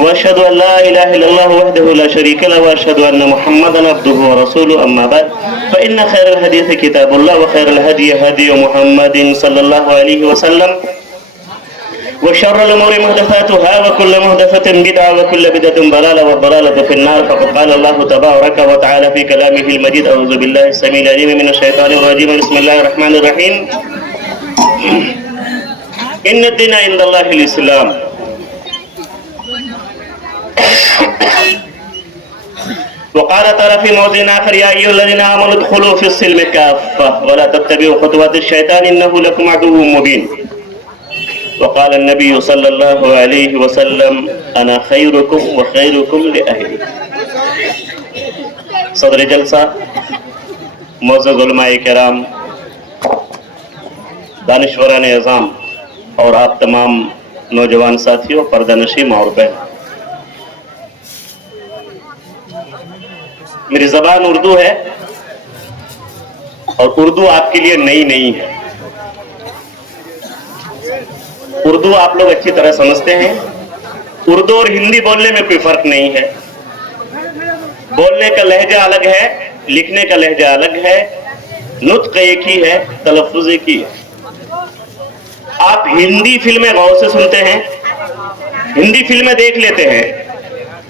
وأشهد أن لا إله إلا الله وحده لا شريك له وأشهد أن محمدا عبده ورسوله أما بعد فإن خير الحديث كتاب الله وخير الهدي هدي محمد صلى الله عليه وسلم وشر الأمور محدثاتها وكل محدثة بدعة وكل بدعة ضلالة والضلالة في النار. فقد قال الله تبارك وتعالى في كلامه المجيد: أعوذ بالله السميع العليم من الشيطان الرجيم. بسم الله الرحمن الرحيم. إن الدين عند الله الإسلام. وقال تعالى في موضع آخر: يا أيها الذين آمنوا ادخلوا في السلم كافة ولا تتبعوا خطوات الشيطان إنه لكم عدو مبين. وقال النبي صلى الله عليه وسلم: أنا خيركم وخيركم لأهلي. صدر جلسہ، معزز علماء کرام، دانشوران اعظام اور آپ تمام نوجوان ساتھیوں، پردہ نشین ماں اور بہن، میری زبان اردو ہے اور اردو آپ کے لیے نئی نہیں ہے. اردو آپ لوگ اچھی طرح سمجھتے ہیں. اردو اور ہندی بولنے میں کوئی فرق نہیں ہے. بولنے کا لہجہ الگ ہے، لکھنے کا لہجہ الگ ہے، نطق ایک ہی ہے، تلفظ ایک ہی ہے. آپ ہندی فلمیں غور سے سنتے ہیں، ہندی فلمیں دیکھ لیتے ہیں،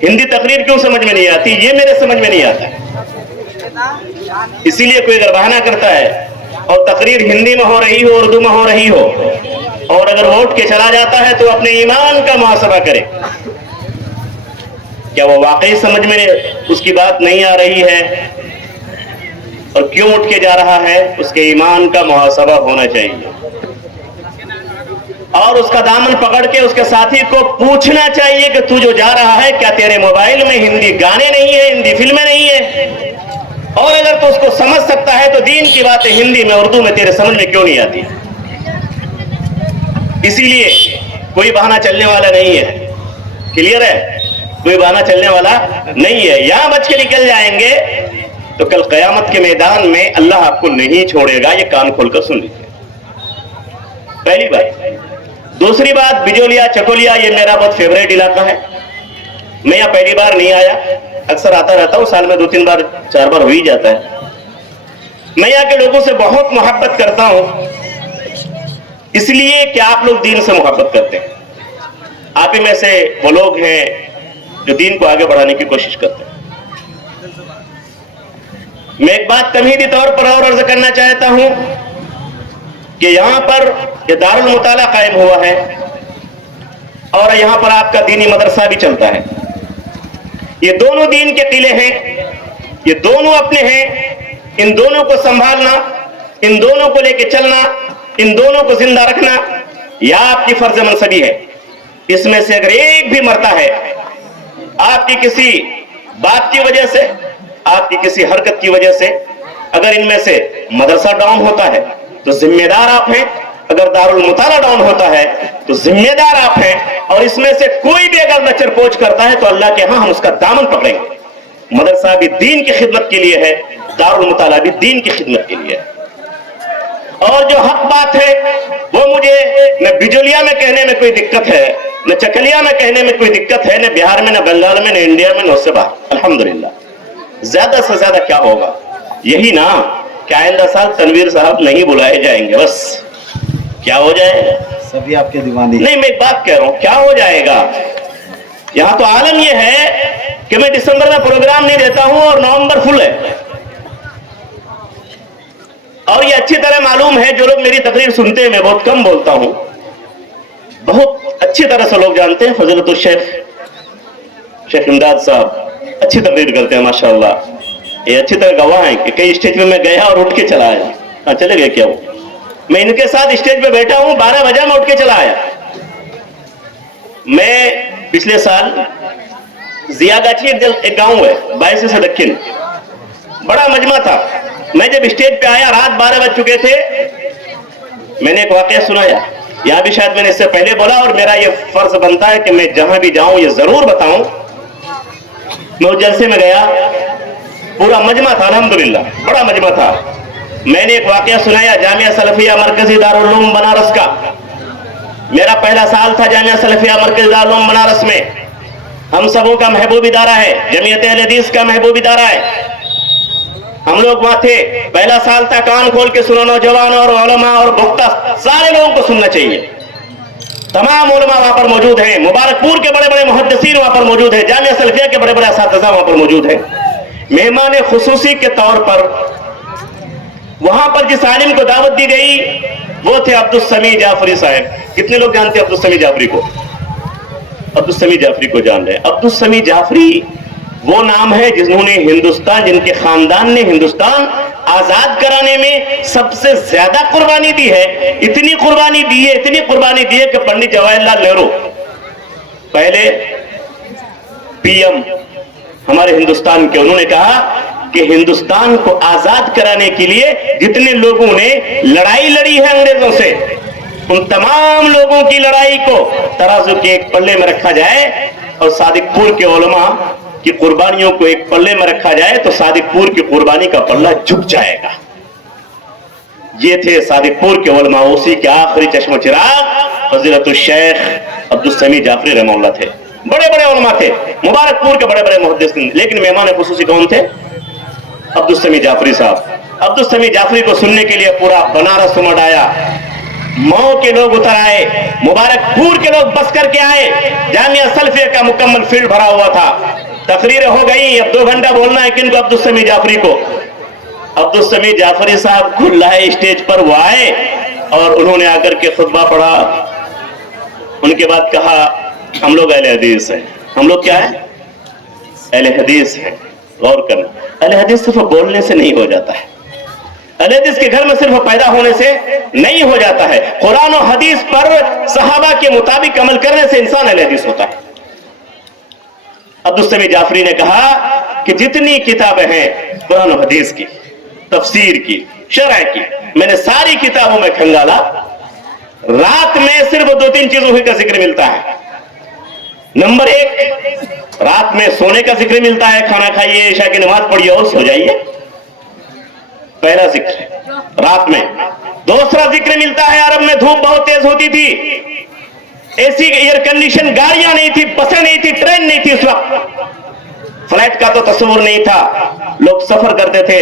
ہندی تقریر کیوں سمجھ میں نہیں آتی؟ یہ میرے سمجھ میں نہیں آتا. اسی لیے کوئی اگر بہانہ کرتا ہے اور تقریر ہندی میں ہو رہی ہو، اردو میں ہو رہی ہو، اور اگر وہ اٹھ کے چلا جاتا ہے تو اپنے ایمان کا محاسبہ کرے. کیا وہ واقعی سمجھ میں اس کی بات نہیں آ رہی ہے اور کیوں اٹھ کے جا رہا ہے؟ اس کے ایمان کا محاسبہ ہونا چاہیے. اور اس کا دامن پکڑ کے اس کے ساتھی کو پوچھنا چاہیے کہ تو جو جا رہا ہے کیا تیرے موبائل میں ہندی گانے نہیں ہیں، ہندی فلمیں نہیں ہیں؟ اور اگر تو اس کو سمجھ سکتا ہے تو دین کی باتیں ہندی میں اردو میں تیرے سمجھ میں کیوں نہیں آتی؟ اسی لیے کوئی بہانہ چلنے والا نہیں ہے. کلیئر ہے؟ کوئی بہانہ چلنے والا نہیں ہے. یہاں بچ کے نکل جائیں گے تو کل قیامت کے میدان میں اللہ آپ کو نہیں چھوڑے گا. یہ کان کھول کر سن لیجیے. پہلی بات. دوسری بات، بجولیا چکولیا یہ میرا بہت فیوریٹ علاقہ ہے. میں یہاں پہلی بار نہیں آیا، اکثر آتا رہتا ہوں، سال میں 2-3 بار 4 بار ہو ہی جاتا ہے. میں یہاں کے لوگوں سے بہت محبت کرتا ہوں، اس لیے کہ آپ لوگ دین سے محبت کرتے ہیں. آپ ہی میں سے وہ لوگ ہیں جو دین کو آگے بڑھانے کی کوشش کرتے ہیں. میں ایک بات تمہیدی طور پر اور عرض کرنا چاہتا ہوں کہ یہاں پر یہ دارالمطالعہ قائم ہوا ہے اور یہاں پر آپ کا دینی مدرسہ بھی چلتا ہے. یہ دونوں دین کے قلعے ہیں، یہ دونوں اپنے ہیں. ان دونوں کو سنبھالنا، ان دونوں کو لے کے چلنا، ان دونوں کو زندہ رکھنا یہ آپ کی فرض منصبی ہے. اس میں سے اگر ایک بھی مرتا ہے، آپ کی کسی بات کی وجہ سے، آپ کی کسی حرکت کی وجہ سے، اگر ان میں سے مدرسہ ڈاؤن ہوتا ہے تو ذمہ دار آپ ہیں. اگر دارالمطالعہ ڈاؤن ہوتا ہے تو ذمہ دار آپ ہیں. اور اس میں سے کوئی بھی اگر نچر پوچھ کرتا ہے تو اللہ کے ہاں ہم اس کا دامن پکڑیں گے. مدرسہ بھی دین کی خدمت کے لیے ہے، دارالمطالعہ بھی دین کی خدمت کے لیے ہے. اور جو حق بات ہے وہ مجھے نہ بجولیا میں کہنے میں کوئی دقت ہے، نہ چکلیا میں کہنے میں کوئی دقت ہے، نہ بہار میں، نہ بنگال میں، نہ انڈیا میں، نہ اس سے باہر. الحمدللہ. زیادہ سے زیادہ کیا ہوگا؟ یہی نا کہ آئندہ سال تنویر صاحب نہیں بلائے جائیں گے. بس کیا ہو جائے گا؟ سبھی آپ کے دیوانے. نہیں، میں ایک بات کہہ رہا ہوں، کیا ہو جائے گا؟ یہاں تو عالم یہ ہے کہ میں دسمبر میں پروگرام نہیں دیتا ہوں اور نومبر فل ہے. اور یہ اچھی طرح معلوم ہے، جو لوگ میری تقریر سنتے ہیں، میں بہت کم بولتا ہوں، بہت اچھی طرح سے لوگ جانتے ہیں. فضیلت الشیخ شیخ امداد صاحب اچھی تقریر کرتے ہیں ماشاءاللہ. یہ اچھی طرح گواہ ہیں کہ کئی اسٹیج پہ میں گیا اور اٹھ کے چلا آیا. ہاں چلے گئے کیا؟ میں ان کے ساتھ اسٹیج پہ بیٹھا ہوں، 12 بجے میں اٹھ کے چلا آیا. میں پچھلے سال زیا گاچھی ایک گاؤں ہے 22 سے دکن، بڑا مجمع تھا. میں جب اسٹیج پہ آیا رات 12 بج چکے تھے. میں نے ایک واقعہ سنایا، یہاں بھی شاید میں نے اس سے پہلے بولا، اور میرا یہ فرض بنتا ہے کہ میں جہاں بھی جاؤں یہ ضرور بتاؤں. میں اس جلسے میں گیا، پورا مجمع تھا، الحمدللہ بڑا مجمع تھا. میں نے ایک واقعہ سنایا جامعہ سلفیہ مرکزی دارالعلوم بنارس کا. میرا پہلا سال تھا جامعہ سلفیہ مرکزی دارالعلوم بنارس میں. ہم سبوں کا محبوب ادارہ ہے, جمعیت اہل حدیث کا محبوب ادارہ ہے. ہم لوگ وہاں تھے, پہلا سال تھا, کان کھول کے سنو, نوجوان اور علماء اور بختہ سارے لوگوں کو سننا چاہیے. تمام علماء وہاں پر موجود ہیں, مبارک پور کے بڑے بڑے محدثین وہاں پر موجود ہیں, جامعہ سلفیہ کے بڑے بڑے اساتذہ وہاں پر موجود ہیں. مہمان خصوصی کے طور پر وہاں پر جس عالم کو دعوت دی گئی وہ تھے عبدالسمیع جعفری صاحب. کتنے لوگ جانتے ہیں عبدالسمیع جعفری کو؟ عبدالسمیع جعفری کو جان رہے ہیں. عبدالسمیع جعفری وہ نام ہے جنہوں نے ہندوستان, جن کے خاندان نے ہندوستان آزاد کرانے میں سب سے زیادہ قربانی دی ہے. اتنی قربانی دی ہے, اتنی قربانی دی ہے کہ پنڈت جواہر لال نہرو پہلے پی ایم ہمارے ہندوستان کے, انہوں نے کہا کہ ہندوستان کو آزاد کرانے کے لیے جتنے لوگوں نے لڑائی لڑی ہے انگریزوں سے, ان تمام لوگوں کی لڑائی کو ترازو کے ایک پلے میں رکھا جائے اور صادق پور کے علماء کی قربانیوں کو ایک پلے میں رکھا جائے تو صادق پور کی قربانی کا پلہ جھک جائے گا. یہ تھے صادق پور کے علماء, اسی کے آخری چشم و چراغ فضیلت الشیخ عبدالسمیع جعفری رحمہ اللہ تھے. بڑے بڑے علماء تھے, مبارک پور کے بڑے بڑے محدثین, لیکن مہمان خصوصی کون تھے؟ عبدالسمیع جعفری صاحب. عبدالسمیع جعفری کو سننے کے لیے پورا بنارس امٹ آیا, مئو کے لوگ اتر آئے, مبارک پور کے لوگ بس کر کے آئے, جامعہ سلفیہ کا مکمل فیلڈ بھرا ہوا تھا. تقریریں ہو گئی, اب 2 گھنٹہ بولنا ہے کن کو؟ عبدالسمیع جعفری کو. عبدالسمیع جعفری صاحب کو لائے اسٹیج پر, وہ آئے اور انہوں نے آ کر کے خطبہ پڑھا. ان کے بعد کہا ہم لوگ اہل حدیث ہیں. ہم لوگ کیا ہیں؟ اہل حدیث ہیں. غور کرنا, اہل حدیث صرف بولنے سے نہیں ہو جاتا ہے, اہل حدیث کے گھر میں صرف پیدا ہونے سے نہیں ہو جاتا ہے. قرآن و حدیث پر صحابہ کے مطابق عمل کرنے سے انسان اہل حدیث ہوتا ہے. عبدالسمیع جعفری نے کہا کہ جتنی کتابیں ہیں قرآن و حدیث کی, تفسیر کی, شرح کی, میں نے ساری کتابوں میں کھنگالا, رات میں صرف 2-3 چیزوں کا ذکر ملتا ہے. نمبر 1, رات میں سونے کا ذکر ملتا ہے, کھانا کھائیے, عشاء کی نماز پڑھیے اور سو جائیے, پہلا ذکر رات میں. دوسرا ذکر ملتا ہے عرب میں دھوپ بہت تیز ہوتی تھی, ایسی ایئر کنڈیشن گاڑیاں نہیں تھی, بسیں نہیں تھی, ٹرین نہیں تھی, اس وقت فلائٹ کا تو تصور نہیں تھا, لوگ سفر کرتے تھے.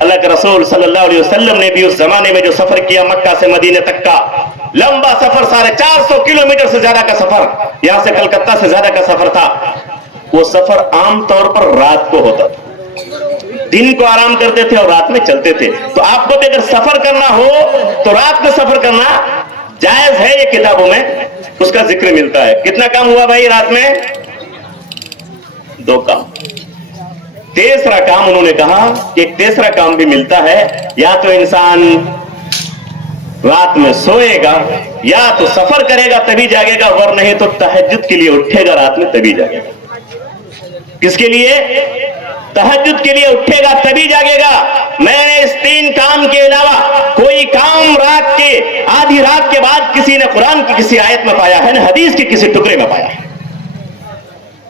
اللہ کے رسول صلی اللہ علیہ وسلم نے بھی اس زمانے میں جو سفر کیا مکہ سے مدینے تک کا لمبا سفر, 450 کلومیٹر سے زیادہ کا سفر, یہاں سے کلکتہ سے زیادہ کا سفر تھا, وہ سفر عام طور پر رات کو ہوتا تھا. دن کو آرام کرتے تھے اور رات میں چلتے تھے. تو آپ کو بھی اگر سفر کرنا ہو تو رات میں سفر کرنا جائز ہے, یہ کتابوں میں اس کا ذکر ملتا ہے. کتنا کام ہوا بھائی رات میں؟ 2 کام. تیسرا کام انہوں نے کہا کہ ایک تیسرا کام بھی ملتا ہے, یا تو انسان رات میں سوئے گا یا تو سفر کرے گا تبھی جاگے گا, ور نہیں تو تہجد کے لیے اٹھے گا رات میں تبھی جاگے گا. کس کے لیے؟ تہجد کے لیے اٹھے گا تبھی جاگے گا. میں نے اس 3 کام کے علاوہ کوئی کام رات کے آدھی رات کے بعد کسی نے قرآن کی کسی آیت میں پایا ہے, نہ حدیث کے کسی ٹکڑے میں پایا ہے.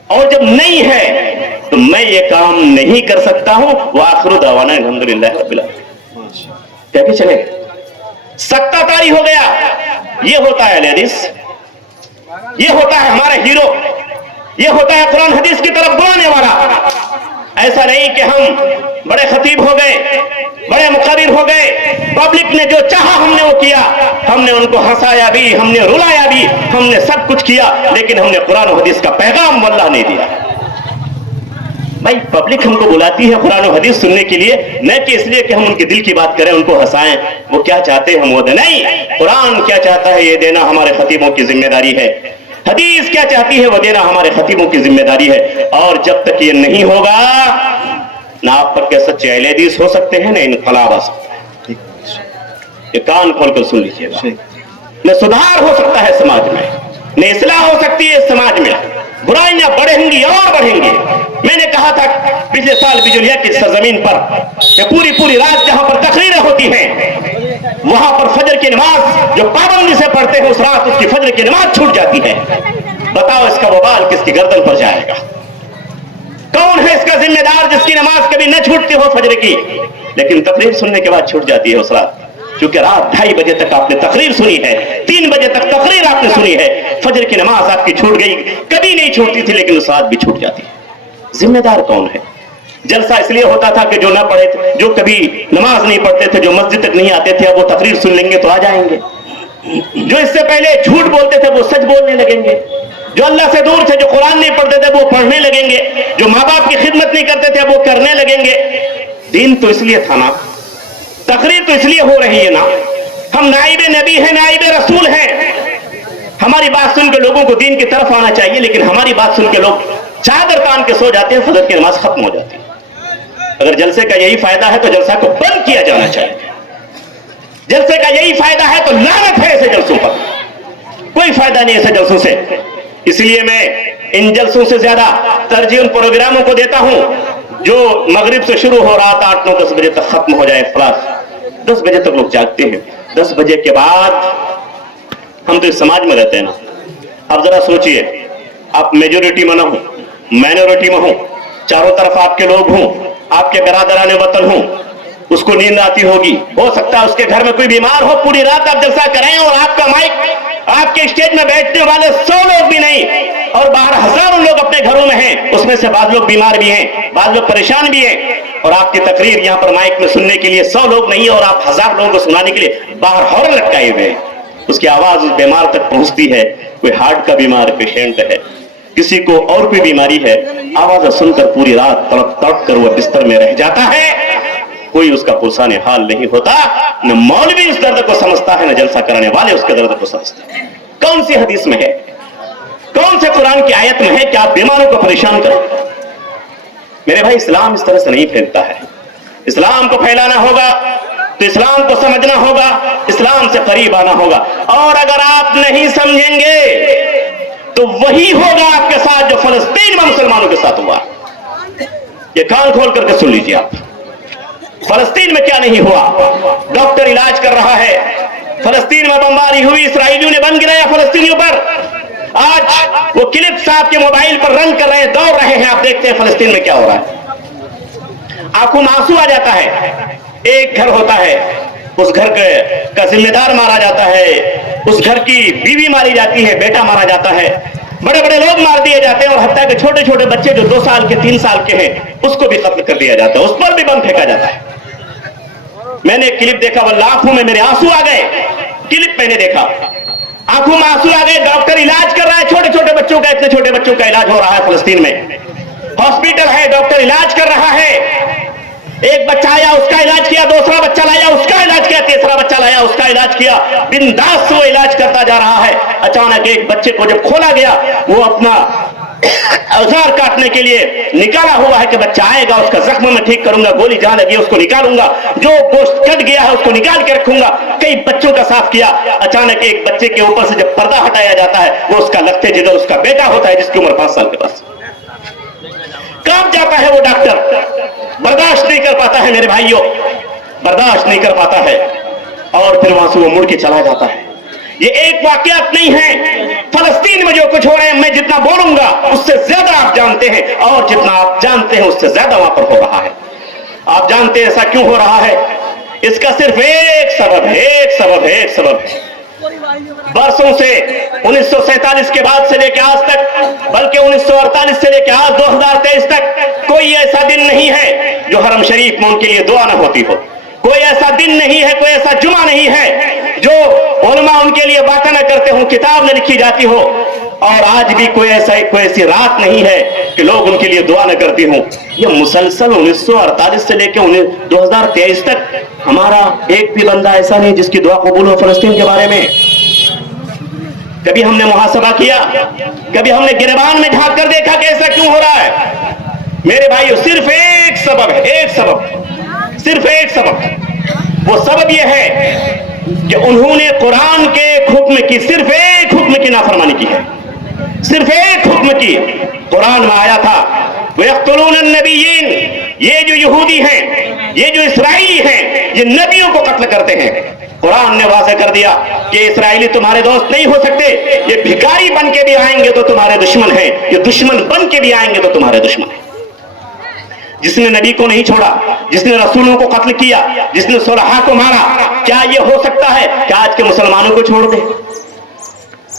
اور جب نہیں ہے تو میں یہ کام نہیں کر سکتا ہوں. وآخر دعوانا الحمدللہ رب العالمین. کہہ کے چلے سکتہ طاری ہو گیا. یہ ہوتا ہے اہل حدیث, یہ ہوتا ہے ہمارا ہیرو, یہ ہوتا ہے قرآن حدیث کی طرف بلانے والا. ایسا نہیں کہ ہم بڑے خطیب ہو گئے, بڑے مقرر ہو گئے, پبلک نے جو چاہا ہم نے وہ کیا, ہم نے ان کو ہنسایا بھی, ہم نے رلایا بھی, ہم نے سب کچھ کیا, لیکن ہم نے قرآن و حدیث کا پیغام واللہ نہیں دیا. بھائی پبلک ہم کو بلاتی ہے قرآن و حدیث سننے کے لیے, نہ کہ اس لیے کہ ہم ان کے دل کی بات کریں, ان کو ہنسائیں. وہ کیا چاہتے ہیں ہم وہ دیں. نہیں, قرآن کیا چاہتا ہے یہ دینا ہمارے خطیبوں کی ذمہ داری ہے. حدیث کیا چاہتی ہے وہ دینا ہمارے خطیبوں کی ذمہ داری ہے. اور جب تک یہ نہیں ہوگا نہ آپ پر کے سچے اہل حدیث ہو سکتے ہیں, نہ انقلاب آ سکتا ہے. یہ کان کھول کر سن لیجیے گا. نہ سدھار ہو سکتا ہے سماج میں, نہ اصلاح ہو سکتی ہے سماج میں. برائیاں بڑھیں گی اور بڑھیں گی. میں نے کہا تھا پچھلے سال بجولیا کی سرزمین پر کہ پوری رات جہاں پر تقریریں ہوتی ہیں وہاں پر فجر کی نماز جو پابندی سے پڑھتے ہیں اس رات اس کی فجر کی نماز چھوٹ جاتی ہے. بتاؤ اس کا وبال کس کی گردن پر جائے گا؟ کون ہے اس کا ذمہ دار جس کی نماز کبھی نہ چھوٹتی ہو فجر کی, لیکن تقریر سننے کے بعد چھوٹ جاتی ہے اس رات؟ چونکہ رات 2:30 بجے تک آپ نے تقریر سنی ہے, 3 بجے تک تقریر آپ نے سنی ہے, فجر کی نماز آپ کی چھوٹ گئی, کبھی نہیں چھوٹتی تھی لیکن اس رات بھی چھوٹ جاتی ہے. ذمہ دار کون ہے؟ جلسہ اس لیے ہوتا تھا کہ جو نہ پڑھے تھے, جو کبھی نماز نہیں پڑھتے تھے, جو مسجد تک نہیں آتے تھے, اب وہ تقریر سن لیں گے تو آ جائیں گے. جو اس سے پہلے جھوٹ بولتے تھے وہ سچ بولنے لگیں گے. جو اللہ سے دور تھے, جو قرآن نہیں پڑھتے تھے, وہ پڑھنے لگیں گے. جو ماں باپ کی خدمت نہیں کرتے تھے وہ کرنے لگیں گے. دین تو اس لیے تھا نا, تقریر تو اس لیے ہو رہی ہے نا. ہم نائب نبی ہیں, نائب رسول ہیں. ہماری بات سن کے لوگوں کو دین کی طرف آنا چاہیے, لیکن ہماری بات سن کے لوگ چادر تان کے سو جاتے ہیں, فجر کی نماز ختم ہو جاتی ہے. اگر جلسے کا یہی فائدہ ہے تو جلسہ کو بند کیا جانا چاہیے. جلسے کا یہی فائدہ ہے تو لعنت ہے ایسے جلسوں پر. کوئی فائدہ نہیں ایسے جلسوں سے. اس لیے میں ان جلسوں سے زیادہ ترجیح ان پروگراموں کو دیتا ہوں جو مغرب سے شروع ہو رات 8, 9, 10 بجے تک ختم ہو جائے. خلاص 10 بجے تک لوگ جاگتے ہیں. 10 بجے کے بعد ہم تو اس سماج میں رہتے ہیں نا. اب ذرا سوچئے, آپ میجورٹی میں نہ ہوں, مائنورٹی میں ہوں, چاروں طرف آپ کے لوگ ہوں, آپ کے برادران وطن ہوں, اس کو نیند آتی ہوگی. ہو سکتا ہے اس کے گھر میں کوئی بیمار ہو, پوری رات آپ جلسہ کریں اور آپ کا مائک آپ کے اسٹیج میں بیٹھنے والے 100 لوگ بھی نہیں, اور باہر ہزاروں لوگ اپنے گھروں میں ہیں, اس میں سے بعض لوگ بیمار بھی ہیں, بعض لوگ پریشان بھی ہیں, اور آپ کی تقریر یہاں پر مائک میں سننے کے لیے 100 لوگ نہیں, اور آپ 1000 لوگوں کو سنانے کے لیے باہر ہارن لٹکائے ہوئے. اس کی آواز اس بیمار تک پہنچتی ہے. کوئی ہارٹ کا بیمار پیشنٹ ہے, کسی کو اور کوئی بیماری ہے, آواز سن کر پوری رات تڑپ تڑپ کر وہ بستر میں رہ جاتا ہے. کوئی اس کا پرسان حال نہیں ہوتا. نہ مولوی اس درد کو سمجھتا ہے, نہ جلسہ کرنے والے اس کے درد کو سمجھتے ہیں. کون سی حدیث میں ہے, کون سے قرآن کی آیت میں ہے کہ آپ بیماروں کو پریشان کریں؟ میرے بھائی, اسلام اس طرح سے نہیں پھیلتا ہے. اسلام کو پھیلانا ہوگا تو اسلام کو سمجھنا ہوگا, اسلام سے قریب آنا ہوگا. اور اگر آپ نہیں سمجھیں گے تو وہی ہوگا آپ کے ساتھ جو فلسطین میں مسلمانوں کے ساتھ ہوا. یہ کان کھول کر کے سن لیجیے آپ. فلسطین میں کیا نہیں ہوا. ڈاکٹر علاج کر رہا ہے, فلسطین میں بمباری ہوئی, اسرائیلیوں نے بم گرایا فلسطینیوں پر. آج وہ کلپ صاحب کے موبائل پر رن کر رہے ہیں, دوڑ رہے ہیں, آپ دیکھتے ہیں فلسطین میں کیا ہو رہا ہے. آنکھوں میں آنسو آ جاتا ہے. ایک گھر ہوتا ہے, اس گھر کا ذمہ دار مارا جاتا ہے, اس گھر کی بیوی ماری جاتی ہے, بیٹا مارا جاتا ہے, بڑے بڑے لوگ مار دیے جاتے ہیں, اور حتیٰ کہ چھوٹے چھوٹے بچے جو 2 سال کے 3 سال کے ہیں اس کو بھی قتل کر دیا جاتا ہے, اس پر بھی بم پھینکا جاتا ہے. میں نے کلپ دیکھا, واللہ آنکھوں میں میرے آنسو آ گئے. کلپ میں نے دیکھا, آنکھوں میں آنسو آ گئے. ڈاکٹر علاج کر رہا ہے چھوٹے چھوٹے بچوں کا, اتنے چھوٹے بچوں کا علاج ہو رہا ہے فلسطین میں. ہاسپٹل ہے, ڈاکٹر علاج کر رہا ہے. ایک بچہ آیا, اس کا علاج کیا, دوسرا بچہ لایا, اس کا علاج کیا, تیسرا بچہ لایا, اس کا علاج کیا. بنداس وہ علاج کرتا جا رہا ہے. اچانک ایک بچے کو جب کھولا گیا, وہ اپنا اوزار کاٹنے کے لیے نکالا ہوا ہے کہ بچہ آئے گا, اس کا زخم میں ٹھیک کروں گا, گولی جہاں لگی اس کو نکالوں گا, جو گوشت کٹ گیا ہے اس کو نکال کے رکھوں گا. کئی بچوں کا صاف کیا. اچانک ایک بچے کے اوپر سے جب پردہ ہٹایا جاتا ہے, وہ اس کا لگتے جدھر اس کا بیٹا ہوتا ہے جس کی عمر 5 سال کے پاس. کانپ جاتا ہے وہ ڈاکٹر, برداشت نہیں کر پاتا ہے میرے بھائیوں, برداشت نہیں کر پاتا ہے, اور پھر وہاں سے وہ مڑ کے چلا جاتا ہے. یہ ایک واقعات نہیں ہے. فلسطین میں جو کچھ ہو رہے ہیں, میں جتنا بولوں گا اس سے زیادہ آپ جانتے ہیں, اور جتنا آپ جانتے ہیں اس سے زیادہ وہاں پر ہو رہا ہے. آپ جانتے ہیں ایسا کیوں ہو رہا ہے؟ اس کا صرف ایک سبب ہے, ایک سبب ہے, ایک سبب ہے. برسوں سے 1947 کے بعد سے لے کے آج تک, بلکہ 1948 سے لے کے آج 2023 تک کوئی ایسا دن نہیں ہے جو حرم شریف میں ان کے لیے دعا نہ ہوتی ہو. کوئی ایسا دن نہیں ہے, کوئی ایسا جمعہ نہیں ہے جو علماء ان کے لیے باتیں نہ کرتے ہوں, کتاب نہ لکھی جاتی ہو. اور آج بھی کوئی ایسی رات نہیں ہے کہ لوگ ان کے لیے دعا نہ کرتی ہوں. یہ مسلسل 1948 سے لے کے 2023 تک ہمارا ایک بھی بندہ ایسا نہیں جس کی دعا قبول ہو فلسطین کے بارے میں. کبھی ہم نے محاسبہ کیا, کبھی ہم نے گریبان میں جھانک کر دیکھا کہ ایسا کیوں ہو رہا ہے؟ میرے بھائیو, صرف ایک سبب ہے, ایک سبب, صرف ایک سبب. وہ سبب یہ ہے کہ انہوں نے قرآن کے حکم کی, صرف ایک حکم کی نافرمانی کی ہے, صرف ایک حکم کی. قرآن میں آیا تھا وَيَقْتُلُونَ النَّبِيِّينَ, یہ جو یہودی ہیں, یہ جو اسرائیلی ہیں, یہ نبیوں کو قتل کرتے ہیں. قرآن نے واضح کر دیا کہ اسرائیلی تمہارے دوست نہیں ہو سکتے, یہ بھکاری بن کے بھی آئیں گے تو تمہارے دشمن ہیں, یہ دشمن بن کے بھی آئیں گے تو تمہارے دشمن ہیں. जिसने नबी को नहीं छोड़ा, जिसने रसूलों को कत्ल किया, जिसने सुलहा को मारा, क्या ये हो सकता है कि आज के मुसलमानों को छोड़ दे?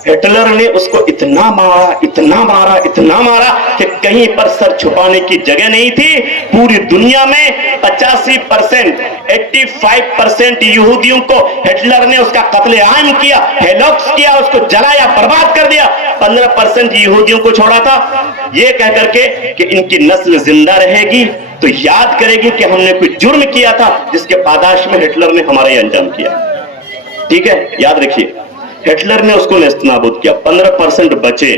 हिटलर ने उसको इतना मारा, इतना मारा, इतना मारा कि कहीं पर सर छुपाने की जगह नहीं थी। पूरी दुनिया में 85%, 85% यहूदियों को हिटलर ने उसका कत्लेआम किया, हेलोक्स किया, उसको जलाया, बर्बाद कर दिया। 15% यहूदियों को छोड़ा था, ये कह करके कि इनकी नस्ल जिंदा रहेगी तो याद करेगी कि हमने कोई जुर्म किया था जिसके पादाश में हिटलर ने हमारा अंजाम किया। ठीक है, याद रखिए, हिटलर ने उसको नेस्तनाबूद किया। 15% बचे,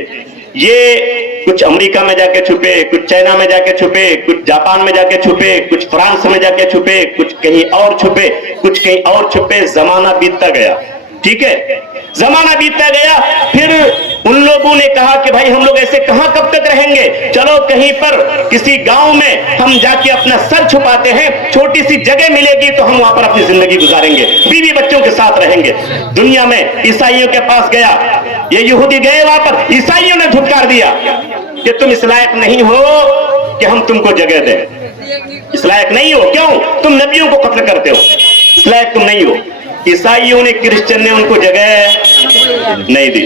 ये कुछ अमेरिका में जाके छुपे, कुछ चाइना में जाके छुपे, कुछ जापान में जाके छुपे, कुछ फ्रांस में जाके छुपे, कुछ कहीं और छुपे, कुछ कहीं और छुपे। जमाना बीतता गया, ठीक है, जमाना बीतता गया। फिर उन लोगों ने कहा कि भाई हम लोग ऐसे कहां कब तक रहेंगे, चलो कहीं पर किसी गांव में हम जाके अपना सर छुपाते हैं, छोटी सी जगह मिलेगी तो हम वहां पर अपनी जिंदगी गुजारेंगे, बीवी बच्चों के साथ रहेंगे। दुनिया में ईसाइयों के पास गया, ये यहूदी गए वहां पर, ईसाइयों ने धुतकार दिया कि तुम इस लायक नहीं हो कि हम तुमको जगह दें, इस लायक नहीं हो, क्यों? तुम नबियों को कत्ल करते हो, इस लायक तुम नहीं हो। ईसाइयों ने, क्रिश्चियन ने उनको जगह नहीं दी।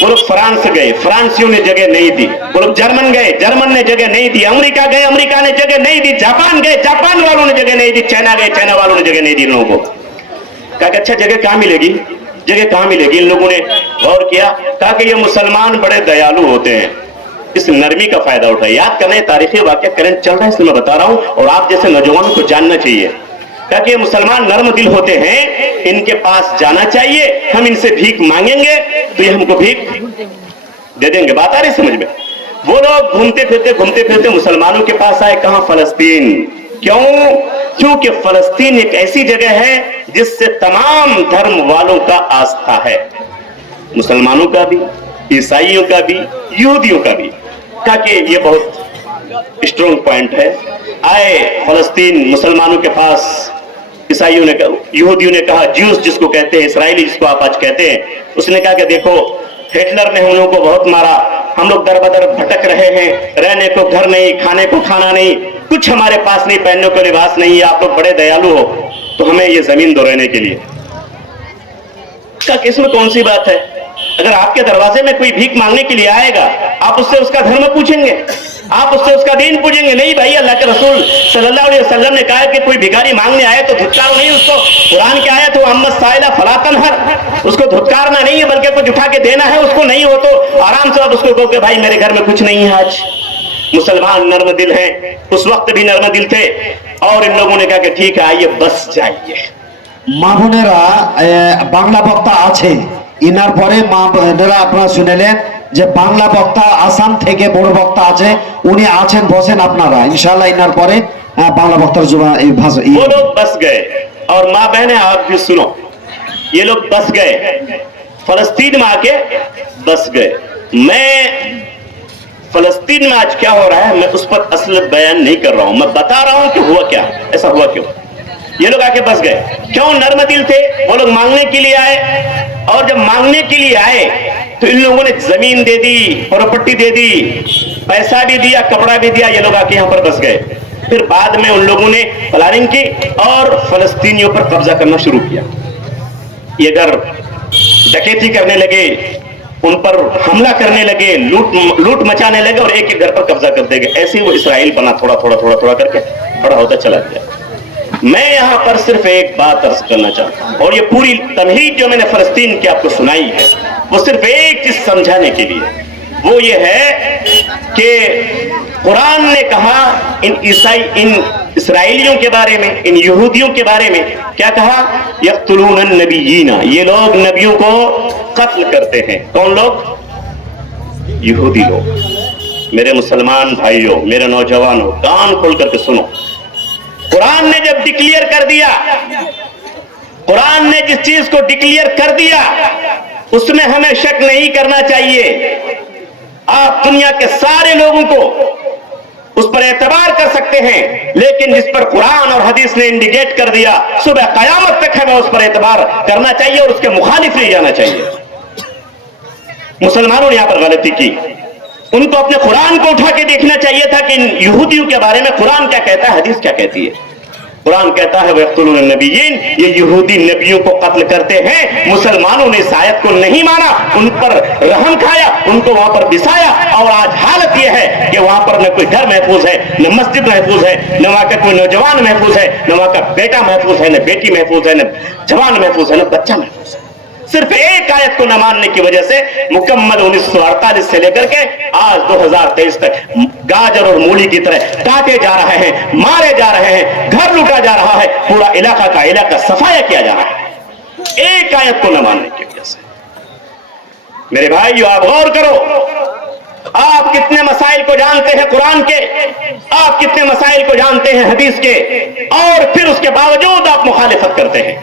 वो लोग फ्रांस गए, फ्रांसियों ने जगह नहीं दी। वो लोग जर्मन गए, जर्मन ने जगह नहीं दी। अमेरिका गए, अमेरिका ने जगह नहीं दी। जापान गए, जापान वालों ने जगह नहीं दी। चाइना गए, चाइना वालों ने जगह नहीं दी। लोगों को कहा कि अच्छा जगह कहां मिलेगी, जगह कहां मिलेगी? इन लोगों ने गौर किया, कहा कि ये मुसलमान बड़े दयालु होते हैं, इस नरमी का फायदा उठाए। याद करना, तारीखी वाकया करंट चल रहा है इसलिए मैं बता रहा हूं, और आप जैसे नौजवानों को जानना चाहिए। ताकि ये मुसलमान नर्म दिल होते हैं, इनके पास जाना चाहिए, हम इनसे भीख मांगेंगे तो ये हमको भीख दे देंगे। बात आ रही समझ में? वो लोग घूमते फिरते मुसलमानों के पास आए, कहां? फलस्तीन। क्यों? क्योंकि फलस्तीन एक ऐसी जगह है जिससे तमाम धर्म वालों का आस्था है, मुसलमानों का भी, ईसाइयों का भी, यहूदियों का भी। कहा कि ये बहुत स्ट्रॉन्ग पॉइंट है। आए फलस्तीन मुसलमानों के पास, ईसाइयों ने, यहूदियों ने कहा, ज्यूस जिसको कहते हैं, इसराइली जिसको आप आज कहते हैं, उसने कहा कि देखो हिटलर ने हम लोगों को बहुत मारा, हम लोग दर बदर भटक रहे हैं, रहने को घर नहीं, खाने को खाना नहीं, कुछ हमारे पास नहीं, पहनने को लिबास नहीं, आप लोग बड़े दयालु हो तो हमें ये जमीन दो रहने के लिए। इसमें कौन सी बात है? अगर आपके दरवाजे में कोई भीख मांगने के लिए आएगा, आप उससे उसका धर्म पूछेंगे, आप उससे उसका दीन पूछेंगे? नहीं भाई, अल्लाह के रसूल सल्लल्लाहु अलैहि वसल्लम ने कहा कि कोई भिखारी मांगने आए तो धुतकारो नहीं उसको। कुरान की आयत हो, अम्मा साइला फला तनहर, उसको धुतकारना नहीं है बल्कि कुछ उठा के देना है उसको। नहीं हो तो आराम से आप उसको कहो कि भाई मेरे घर में कुछ नहीं है आज। मुसलमान नर्म दिल हैं, उस वक्त भी नर्म दिल थे, और इन लोगों ने कहा कि ठीक है आइए बस जाइए। মা বোনেরা, বাংলা বক্তা আছে, ইনার পরে মা বোনেরা আপনারা শুনলেন যে বাংলা বক্তা আসাম থেকে বড় বক্তা আছে, উনি আছেন, বসেন আপনারা, ইনশাআল্লাহ ইনার পরে বাংলা বক্তার ভাষা। वो लोग बस गए, और माँ बहने आप भी सुनो, ये लोग बस गए, फलस्तीन में आके बस गए। मैं फलस्तीन में आज क्या हो रहा है मैं उस पर असल बयान नहीं कर रहा हूं, मैं बता रहा हूं कि हुआ क्या, ऐसा हुआ क्यों। ये लोग आके बस गए, क्यों? नर्म दिल थे, वो लोग मांगने के लिए आए, और जब मांगने के लिए आए तो इन लोगों ने जमीन दे दी, प्रॉपर्टी दे दी, पैसा भी दिया, कपड़ा भी दिया, ये लोग आके यहाँ पर बस गए। फिर बाद में उन लोगों ने प्लानिंग की और फलस्तीनियों पर कब्जा करना शुरू किया। ये अगर डकैती करने लगे, उन पर हमला करने लगे, लूट मचाने लगे, और एक एक घर पर कब्जा कर देंगे। ऐसे ही वो इसराइल बना, थोड़ा थोड़ा करके बड़ा होता चला गया। मैं यहां पर सिर्फ एक बात अर्ज करना चाहता हूं, और ये पूरी तमहीद जो मैंने फलस्तीन की आपको सुनाई है वो सिर्फ एक चीज समझाने के लिए, वो ये है कि कुरान ने कहा इन इसराइलियों के बारे में, इन यहूदियों के बारे में क्या कहा? यक़्तुलून नबिय्यीना, ये लोग नबियों को कत्ल करते हैं। कौन लोग? यहूदी लोग। मेरे मुसलमान भाइयों, मेरे नौजवानों, कान खोल करके सुनो, कुरान ने जब डिक्लेयर कर दिया, कुरान ने जिस चीज को डिक्लेयर कर दिया उसमें हमें शक नहीं करना चाहिए। आप दुनिया के सारे लोगों को उस पर एतबार कर सकते हैं, लेकिन जिस पर कुरान और हदीस ने इंडिकेट कर दिया, सुबह कयामत तक हमें उस पर एतबार करना चाहिए और उसके मुखालिफ नहीं जाना चाहिए। मुसलमानों ने यहां पर गलती की, उनको अपने कुरान को उठा के देखना चाहिए था कि इन यहूदियों के बारे में कुरान क्या कहता है, हदीस क्या कहती है। कुरान कहता है वयक़्तुलून नबिय्यीन, ये यहूदी नबियों को कत्ल करते हैं। मुसलमानों ने इस आयत को नहीं माना, उन पर रहम खाया, उनको वहां पर बिसाया, और आज हालत यह है कि वहां पर न कोई घर महफूज है, न मस्जिद महफूज है, न वहां का कोई नौजवान महफूज है, न वहां का बेटा महफूज है, न बेटी महफूज है, न जवान महफूज है, न बच्चा महफूज है। सिर्फ एक आयत को न मानने की वजह से मुकम्मल 1948 से लेकर के आज 2023 तक गाजर और मूली की तरह काटे जा रहे हैं, मारे जा रहे हैं, घर लूटा जा रहा है, पूरा इलाका का इलाका सफाया किया जा रहा है एक आयत को न मानने की वजह से। मेरे भाइयों, आप गौर करो, आप कितने मसाइल को जानते हैं कुरान के, आप कितने मसाइल को जानते हैं हदीस के, और फिर उसके बावजूद आप मुखालिफत करते हैं,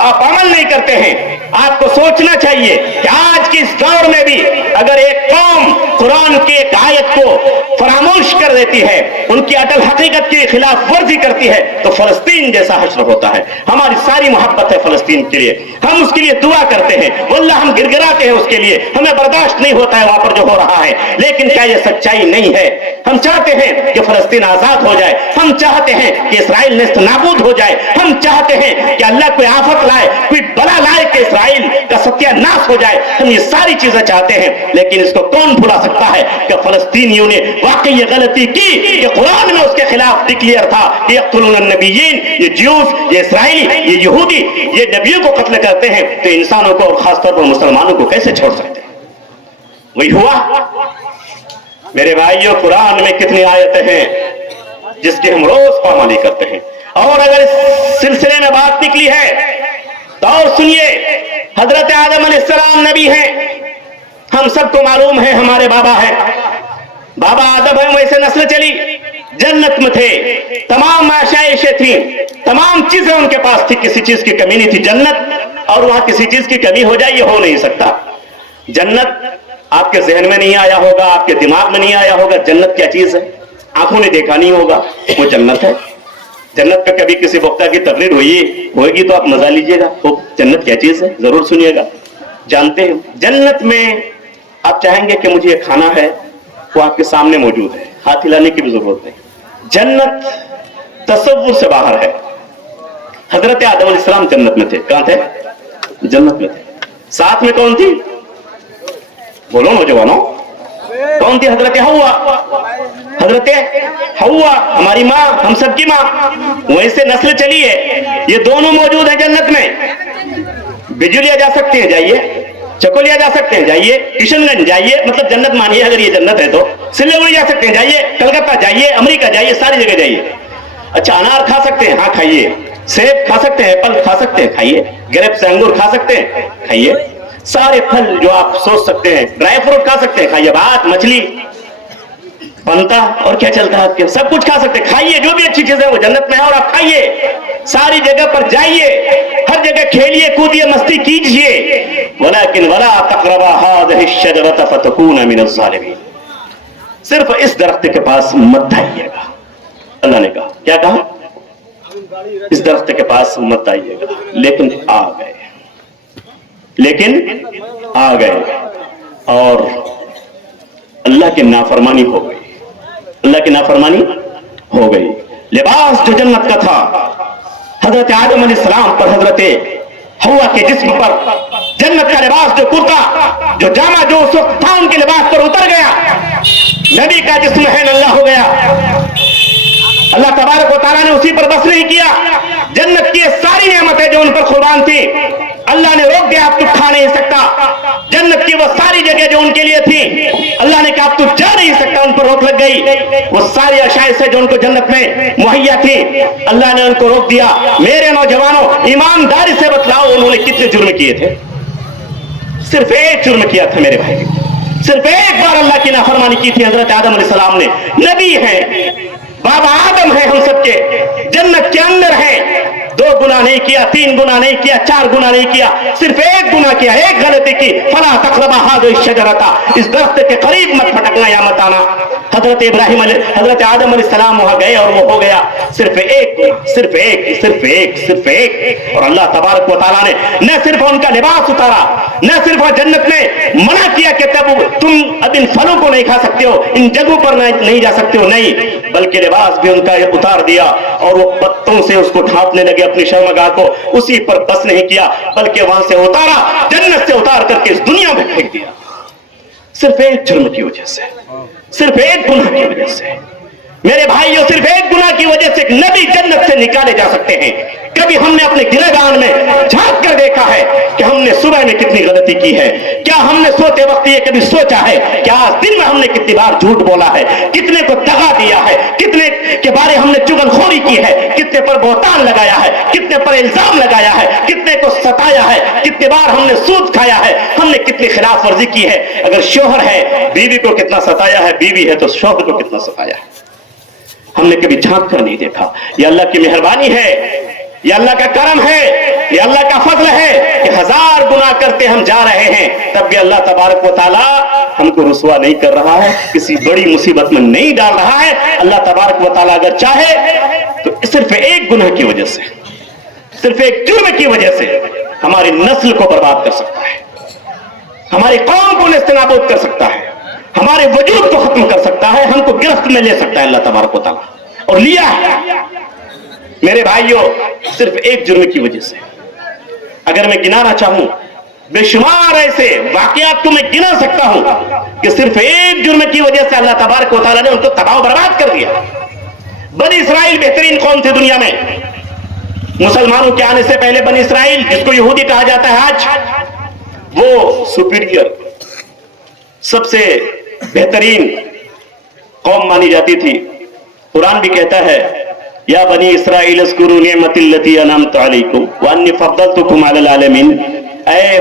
आप अमल नहीं करते हैं। आपको सोचना चाहिए कि आज के इस दौर में भी अगर एक कौम कुरान की एक आयत को फरामोश कर देती है, उनकी अटल हकीकत की खिलाफ वर्जी करती है, तो फलस्तीन जैसा हश्र होता है। हमारी सारी मोहब्बत है फलस्तीन के लिए, हम उसके लिए दुआ करते हैं, वल्लाह हम गिड़गिड़ाते हैं उसके लिए, हमें बर्दाश्त नहीं होता है वहां पर जो हो रहा है। लेकिन क्या यह सच्चाई नहीं है? हम चाहते हैं कि फलस्तीन आजाद हो जाए, हम चाहते हैं कि इसराइल नेस्त नाबूद हो जाए, हम चाहते हैं कि अल्लाह कोई आफत लाए, कोई बला लाए कि इसराइल का सत्यानाश हो जाए। हम ये सारी चीजें चाहते हैं, लेकिन इसको कौन भुला सकता है कि फलस्तीनियों ने वाकई ये गलती की कि कुरान में उसके खिलाफ डिक्लेयर था कि यक़्तुलून नबिय्यीन, ये ज्यूस, ये इसराइली, ये यहूदी, ये नबियों को कत्ल करते हैं, तो इंसानों को और खासतौर पर मुसलमानों को कैसे छोड़ सकते हैं? वही हुआ। मेरे भाइयों, कुरान में कितनी आयतें हैं जिसकी हम रोज पामाली करते हैं। और अगर इस सिलसिले में बात निकली है तो और सुनिए, हजरत आदम अलैहिस्सलाम नबी हैं, हम सबको मालूम है, हमारे बाबा हैं, बाबा आदम है, वैसे नस्ल चली, जन्नत में थे, तमाम आशाइशें थी, तमाम चीजें उनके पास थी, किसी चीज की कमी नहीं थी। जन्नत और वहां किसी चीज की कमी हो जाए, ये हो नहीं सकता। जन्नत आपके जहन में नहीं आया होगा, आपके दिमाग में नहीं आया होगा, जन्नत क्या चीज है, आंखों ने देखा नहीं होगा, वो जन्नत है। जन्नत पे कभी किसी वक्ता की तकरीर होगी तो आप मजा लीजिएगा, तो जन्नत क्या चीज है जरूर सुनिएगा। जानते हैं, जन्नत में आप चाहेंगे कि मुझे ये खाना है, वो आपके सामने मौजूद है, हाथ हिलाने की भी जरूरत नहीं। जन्नत तसव्वुर से बाहर है। हजरत आदम अलैहिस्सलाम जन्नत में थे। कहां थे? जन्नत में थे। साथ में कौन थी? बोलो नौजवानों, कौन थी? हजरत हव्वा। हजरत हव्वा हमारी माँ, हम सबकी माँ, वहीं से नस्ल चली है। ये दोनों मौजूद है जन्नत में। बिजुलिया जा सकते हैं, जाइए। चकोलिया जा सकते हैं, जाइए। किशनगंज जाइए, मतलब जन्नत मानिए अगर ये जन्नत है तो। सिल्लीगुड़ी जा सकते हैं, जाइए। कलकत्ता जाइए, अमेरिका जाइए, सारी जगह जाइए। अच्छा, अनार खा सकते हैं? हाँ खाइए। सेब खा सकते हैं, एप्पल खा सकते हैं, खाइए। ग्रेप्स अंगूर खा सकते हैं, खाइए। सारे फल जो आप सोच सकते हैं, ड्राई फ्रूट खा सकते हैं, खाइए। भात, मछली, बनता और क्या चलता है आपके, सब कुछ खा सकते हैं, खाइए। जो भी अच्छी चीजें वो जन्नत में है, और आप खाइए। सारी जगह पर जाइए, हर जगह खेलिए, कूदिए, मस्ती कीजिए। वलाकिन वला तक़रबा हाज़िहि शजरत फतकूना मिनज़ ज़ालिमीन। सिर्फ इस दरख्त के पास मत आइएगा। अल्लाह ने कहा, क्या कहा? इस दरख्त के पास मत आइएगा। लेकिन आ गए, लेकिन आ गए और अल्लाह की नाफरमानी हो गई। अल्लाह की नाफरमानी हो गई। लिबास जो जन्नत का था, हजरत आदम अलैहिस्सलाम पर, हजरत हव्वा के जिस्म पर जन्नत का लिबास, जो कुर्ता, जो जामा, जो उस वक्त था उनके लिबास पर उतर गया। नबी का जिस्म है नल्ला हो गया। अल्लाह तबारक व तआला ने उसी पर बस नहीं किया। जन्नत की सारी नेमतें जो उन पर कुर्बान थी, अल्लाह ने रोक दिया, आप तू खा नहीं सकता। जन्नत की वो सारी जगह जो उनके लिए थी, अल्लाह ने कहा आप तू जा नहीं सकता, उन पर रोक लग गई। वो सारी अशाइश जो उनको जन्नत में मुहैया थी, अल्लाह ने उनको रोक दिया। मेरे नौजवानों, ईमानदारी से बतलाओ, उन्होंने कितने जुर्म किए थे? सिर्फ एक जुर्म किया था मेरे भाई, सिर्फ एक बार अल्लाह की नाफरमानी की थी हजरत आदम अलैहिस्सलाम ने। नबी है, बाबा आदम है हम सबके, जन्नत के अंदर है, 2 गुना नहीं किया, 3 गुना नहीं किया, 4 गुना नहीं किया, सिर्फ 1 गुना किया, एक गलती की। फला तक़रबा हाज़िही शजरता, इस दरख्त के करीब मत फटकना या मत आना। हजरत इब्राहिम हजरत आदम अलैहिस्सलाम वहां गए और वो हो गया सिर्फ 1 गुना, सिर्फ एक। और अल्लाह तबारक व तआला ने न सिर्फ उनका लिबास उतारा, न सिर्फ जन्नत में मना किया कि तब तुम अब इन फलों को नहीं खा सकते हो, इन जगहों पर नहीं जा सकते हो, नहीं, बल्कि लिबास भी उनका उतार दिया और वो पत्तों से उसको ढांपने लगे अपनी शर्मगाह को। उसी पर बस नहीं किया बल्कि वहां से उतारा, जन्नत से उतार करके इस दुनिया में फेंक दिया, सिर्फ 1 जुर्म की वजह से, सिर्फ 1 गुनाह की वजह से। मेरे भाइयों, सिर्फ 1 गुनाह की वजह से एक नबी जन्नत से निकाले जा सकते हैं। कभी हमने अपने गिरेबान में झांक कर देखा है कि हमने सुबह में कितनी गलती की है? क्या हमने सोते वक्त ये कभी सोचा है कि आज दिन में हमने कितनी बार झूठ बोला है, कितने को दगा दिया है, कितने के बारे हमने चुगलखोरी की है, कितने पर बोहतान लगाया है, कितने पर इल्जाम लगाया है, कितने को सताया है, कितने बार हमने सूद खाया है, हमने कितनी खिलाफ वर्जी की है। अगर शोहर है, बीवी को कितना सताया है, बीवी है तो शोहर को कितना सताया है, हमने कभी झांक कर नहीं देखा। ये अल्लाह की मेहरबानी है, ये अल्लाह का करम है, ये अल्लाह का फजल है कि 1000 गुनाह करते हम जा रहे हैं, तब भी अल्लाह तबारक व तआला हमको रुसवा नहीं कर रहा है, किसी बड़ी मुसीबत में नहीं डाल रहा है। अल्लाह तबारक व तआला अगर चाहे तो सिर्फ 1 गुनाह की वजह से, सिर्फ 1 जुर्म की वजह से हमारी नस्ल को बर्बाद कर सकता है, हमारी कौम को नेस्तनाबूद कर सकता है, हमारे वजूद को खत्म कर सकता है, हमको गिरफ्त में ले सकता है अल्लाह तबारक व तआला, और लिया है। मेरे भाइयों, सिर्फ 1 जुर्म की वजह से, अगर मैं गिनाना चाहूं बेशुमार ऐसे वाकयात को मैं गिना सकता हूं कि सिर्फ 1 जुर्म की वजह से अल्लाह तबारक व तआला ने उनको तबाह बर्बाद कर दिया। बनी इसराइल बेहतरीन कौम थी दुनिया में, मुसलमानों के आने से पहले बनी इसराइल, जिसको यहूदी कहा जाता है आज, वो सुपीरियर, सबसे बेहतरीन कौम मानी जाती थी। कुरान भी कहता है, या बनी इसराइल अस्कुरू निअमतिल्लती अनअमतु अलैकुम व अन्नी फद्दलतुकुम अलल आलमीन। ऐ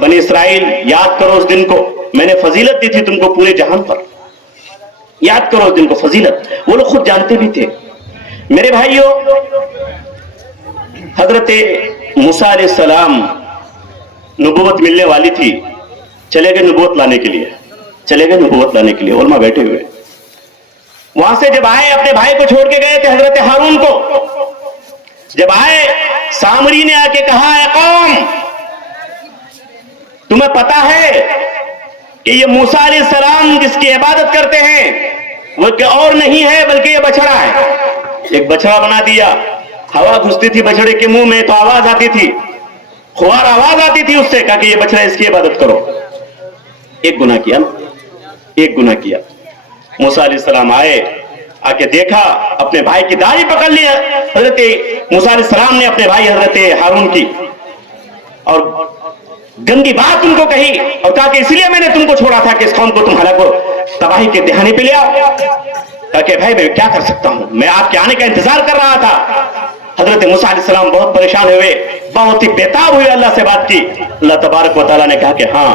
बनी इसराइल, याद करो उस दिन को, मैंने फजीलत दी थी तुमको पूरे जहान पर, याद करो उस दिन को, फजीलत। वो लोग खुद जानते भी थे। मेरे भाइयों, हजरत मूसा अलैहिस्सलाम नबूवत मिलने वाली थी, चले गए नबूवत लाने के लिए, चले गए नबूवत लाने के लिए, उलमा बैठे हुए। वहां से जब आए, अपने भाई को छोड़ के गए थे हजरत हारून को। जब आए, सामरी ने आके कहा, है कौम, तुम्हें पता है कि ये मूसा अलैहिस्सलाम जिसकी इबादत करते हैं वो कि और नहीं है बल्कि ये बछड़ा है। एक बछड़ा बना दिया, हवा घुसती थी बछड़े के मुंह में तो आवाज आती थी, खुआर आवाज आती थी उससे, कहा कि ये बछड़ा, इसकी इबादत करो। 1 गुनाह किया, 1 गुनाह किया। मूसा अलैहिस्सलाम आए, आके देखा, अपने भाई की दाढ़ी पकड़ ली हजरत मूसा अलैहिस्सलाम ने अपने भाई हजरत हारून की, और गंदी बात उनको कही और कहा कि इसलिए मैंने तुमको छोड़ा था कि इस कौम को तुम हलाको तबाही के दहाने पे ले आओ। कहा भाई मैं क्या कर सकता हूं, मैं आपके आने का इंतजार कर रहा था। हजरत मूसा अलैहिस्सलाम बहुत परेशान हुए, बहुत ही बेताब हुए, अल्लाह से बात की। अल्लाह तबारक व तआला ने कहा कि हाँ,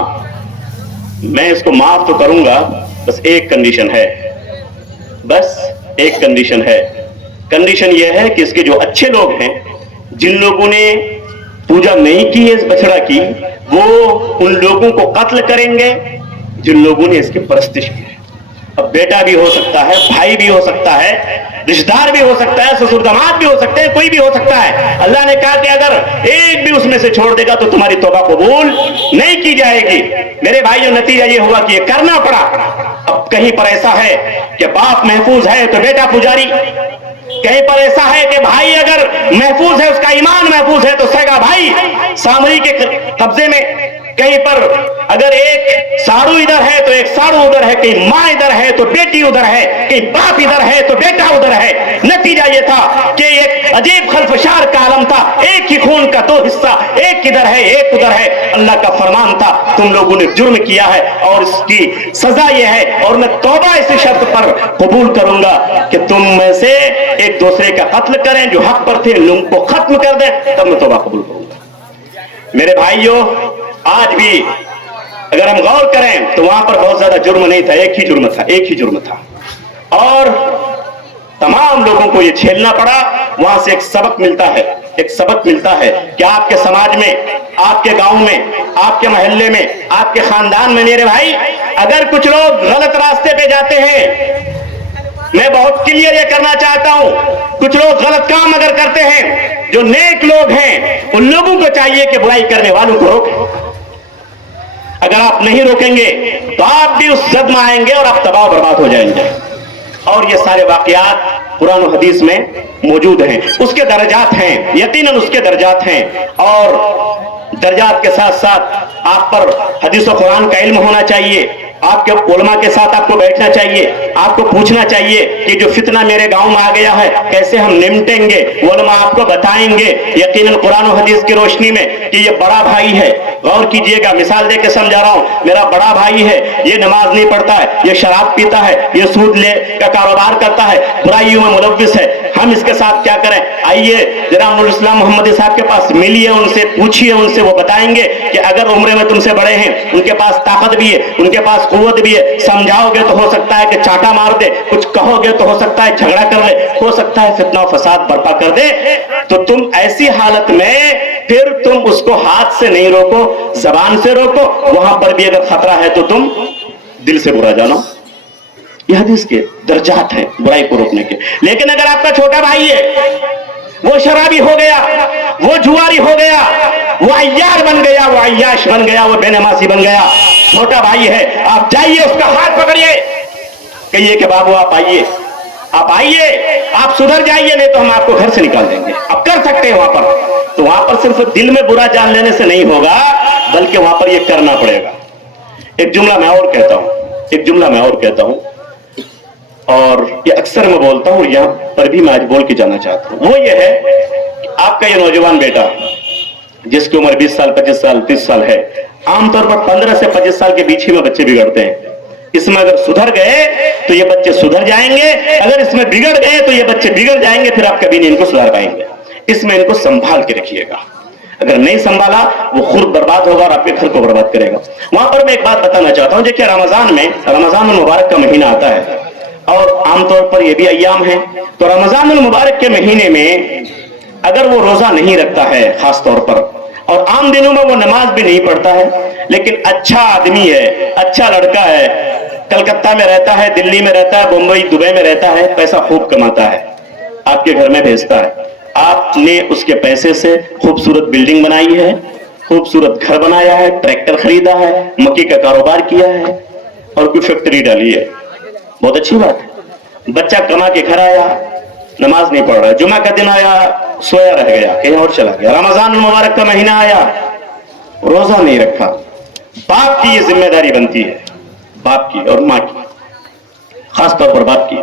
मैं इसको माफ तो करूंगा, बस एक कंडीशन है, बस एक कंडीशन है। कंडीशन यह है कि इसके जो अच्छे लोग हैं, जिन लोगों ने पूजा नहीं की है इस बछड़ा की, वो उन लोगों को कत्ल करेंगे जिन लोगों ने इसकी परस्तिश की है। अब बेटा भी हो सकता है, भाई भी हो सकता है, रिश्तेदार भी हो सकता है, ससुर दामाद भी हो सकते हैं, कोई भी हो सकता है। अल्लाह ने कहा कि अगर एक भी उसमें से छोड़ देगा तो तुम्हारी तौबा कबूल नहीं की जाएगी। मेरे भाइयों, नतीजा ये हुआ कि ये करना पड़ा। अब कहीं पर ऐसा है कि बाप महफूज है तो बेटा पुजारी, कहीं पर ऐसा है कि भाई अगर महफूज है, उसका ईमान महफूज है तो सगा भाई सामरी के कब्जे में। कहीं पर अगर एक साड़ू इधर है तो एक साड़ू उधर है, कहीं माँ इधर है तो बेटी उधर है, कहीं बाप इधर है तो बेटा उधर है। नतीजा ये था कि एक अजीब खल्फशार का आलम था, एक ही खून का 2 हिस्सा, एक इधर है एक उधर है। अल्लाह का फरमान था, तुम लोगों ने जुर्म किया है और इसकी सजा यह है, और मैं तौबा इसी शर्त पर कबूल करूंगा कि तुम में से एक दूसरे का कत्ल करें, जो हक पर थे लोगों को खत्म कर दें, तब मैं तौबा कबूल करूंगा। मेरे भाइयों, आज भी अगर हम गौर करें तो वहां पर बहुत ज्यादा जुर्म नहीं था, एक ही जुर्म था, एक ही जुर्म था, और तमाम लोगों को ये झेलना पड़ा। वहां से एक सबक मिलता है ایک سبق ملتا ہے کہ آپ کے سماج میں، آپ کے گاؤں میں، آپ کے محلے میں، آپ کے خاندان میں میرے بھائی اگر کچھ لوگ غلط راستے پہ جاتے ہیں، میں بہت کلیئر یہ کرنا چاہتا ہوں، کچھ لوگ غلط کام اگر کرتے ہیں، جو نیک لوگ ہیں ان لوگوں کو چاہیے کہ برائی کرنے والوں کو روکیں۔ اگر آپ نہیں روکیں گے تو آپ بھی اس زد میں آئیں گے اور آپ تباہ و برباد ہو جائیں گے۔ اور یہ سارے واقعات قرآن و حدیث میں موجود ہیں، اس کے درجات ہیں، یقیناً اس کے درجات ہیں، اور درجات کے ساتھ ساتھ آپ پر حدیث و قرآن کا علم ہونا چاہیے، آپ کے علماء کے ساتھ آپ کو بیٹھنا چاہیے، آپ کو پوچھنا چاہیے کہ جو فتنہ میرے گاؤں میں آ گیا ہے کیسے ہم نمٹیں گے، علماء آپ کو بتائیں گے یقیناً قرآن و حدیث کی روشنی میں کہ یہ بڑا بھائی ہے۔ غور کیجئے گا، مثال دے کے سمجھا رہا ہوں، میرا بڑا بھائی ہے، یہ نماز نہیں پڑھتا ہے، یہ شراب پیتا ہے، یہ سود لے کا کاروبار کرتا ہے، برائیوں میں ملوث ہے، ہم اس کے ساتھ کیا کریں؟ آئیے جناب الاسلام محمد صاحب کے پاس ملیے، ان سے پوچھیے، ان سے وہ بتائیں گے کہ اگر عمر میں تم سے بڑے ہیں، ان کے پاس طاقت بھی ہے، ان کے پاس قوت بھی ہے، سمجھاؤ گے تو ہو سکتا ہے کہ چاٹا مار دے، کچھ کہو گے تو ہو سکتا ہے جھگڑا کر لے، ہو سکتا ہے فتنہ و فساد برپا کر دے، تو تم ایسی حالت میں پھر تم اس کو ہاتھ سے نہیں روکو، زبان سے روکو، وہاں پر بھی اگر خطرہ ہے تو تم دل سے برا جانو۔ یہ حدیث کے درجات ہیں برائی کو روکنے کے۔ لیکن اگر آپ کا چھوٹا بھائی ہے، وہ شرابی ہو گیا، وہ جواری ہو گیا، وہ عیار بن گیا، وہ عیاش بن گیا، وہ بے نمازی بن گیا، چھوٹا بھائی ہے، آپ جائیے اس کا ہاتھ پکڑیے، کہیے کہ بابو آپ آئیے، آپ آئیے، آپ سدھر جائیے، نہیں تو ہم آپ کو گھر سے نکال دیں گے۔ آپ کر سکتے ہیں وہاں پر، تو وہاں پر صرف دل میں برا جان لینے سے نہیں ہوگا، بلکہ وہاں پر یہ کرنا پڑے گا۔ ایک جملہ میں اور کہتا ہوں، اور یہ اکثر میں بولتا ہوں، یہاں پر بھی میں آج بول کے جانا چاہتا ہوں، وہ یہ ہے کہ آپ کا یہ نوجوان بیٹا جس کی عمر 20 سال 25 سال 30 سال ہے، عام طور پر 15 سے 25 سال کے بیچ ہی میں بچے بگڑتے ہیں۔ اس میں اگر سدھر گئے تو یہ بچے سدھر جائیں گے، اگر اس میں بگڑ گئے تو یہ بچے بگڑ جائیں گے، پھر آپ کبھی نہیں ان کو سدھار پائیں گے۔ اس میں ان کو سنبھال کے رکھیے گا، اگر نہیں سنبھالا وہ خود برباد ہوگا اور آپ کے گھر کو برباد کرے گا۔ وہاں پر میں ایک بات بتانا چاہتا ہوں، کہ رمضان المبارک کا مہینہ آتا ہے، اور عام طور پر یہ بھی ایام ہیں، تو رمضان المبارک کے مہینے میں اگر وہ روزہ نہیں رکھتا ہے خاص طور پر، اور عام دنوں میں وہ نماز بھی نہیں پڑھتا ہے، لیکن اچھا آدمی ہے، اچھا لڑکا ہے، کلکتہ میں رہتا ہے، دلی میں رہتا ہے، بمبئی دبئی میں رہتا ہے، پیسہ خوب کماتا ہے، آپ کے گھر میں بھیجتا ہے، آپ نے اس کے پیسے سے خوبصورت بلڈنگ بنائی ہے، خوبصورت گھر بنایا ہے، ٹریکٹر خریدا ہے، مکئی کا کاروبار کیا ہے، اور کوئی فیکٹری ڈالی ہے، بہت اچھی بات ہے۔ بچہ کما کے گھر آیا، نماز نہیں پڑھ رہا ہے، جمعہ کا دن آیا سویا رہ گیا، کہیں اور چلا گیا، رمضان المبارک کا مہینہ آیا روزہ نہیں رکھا، باپ کی یہ ذمہ داری بنتی ہے، باپ کی اور ماں کی، خاص طور پر باپ کی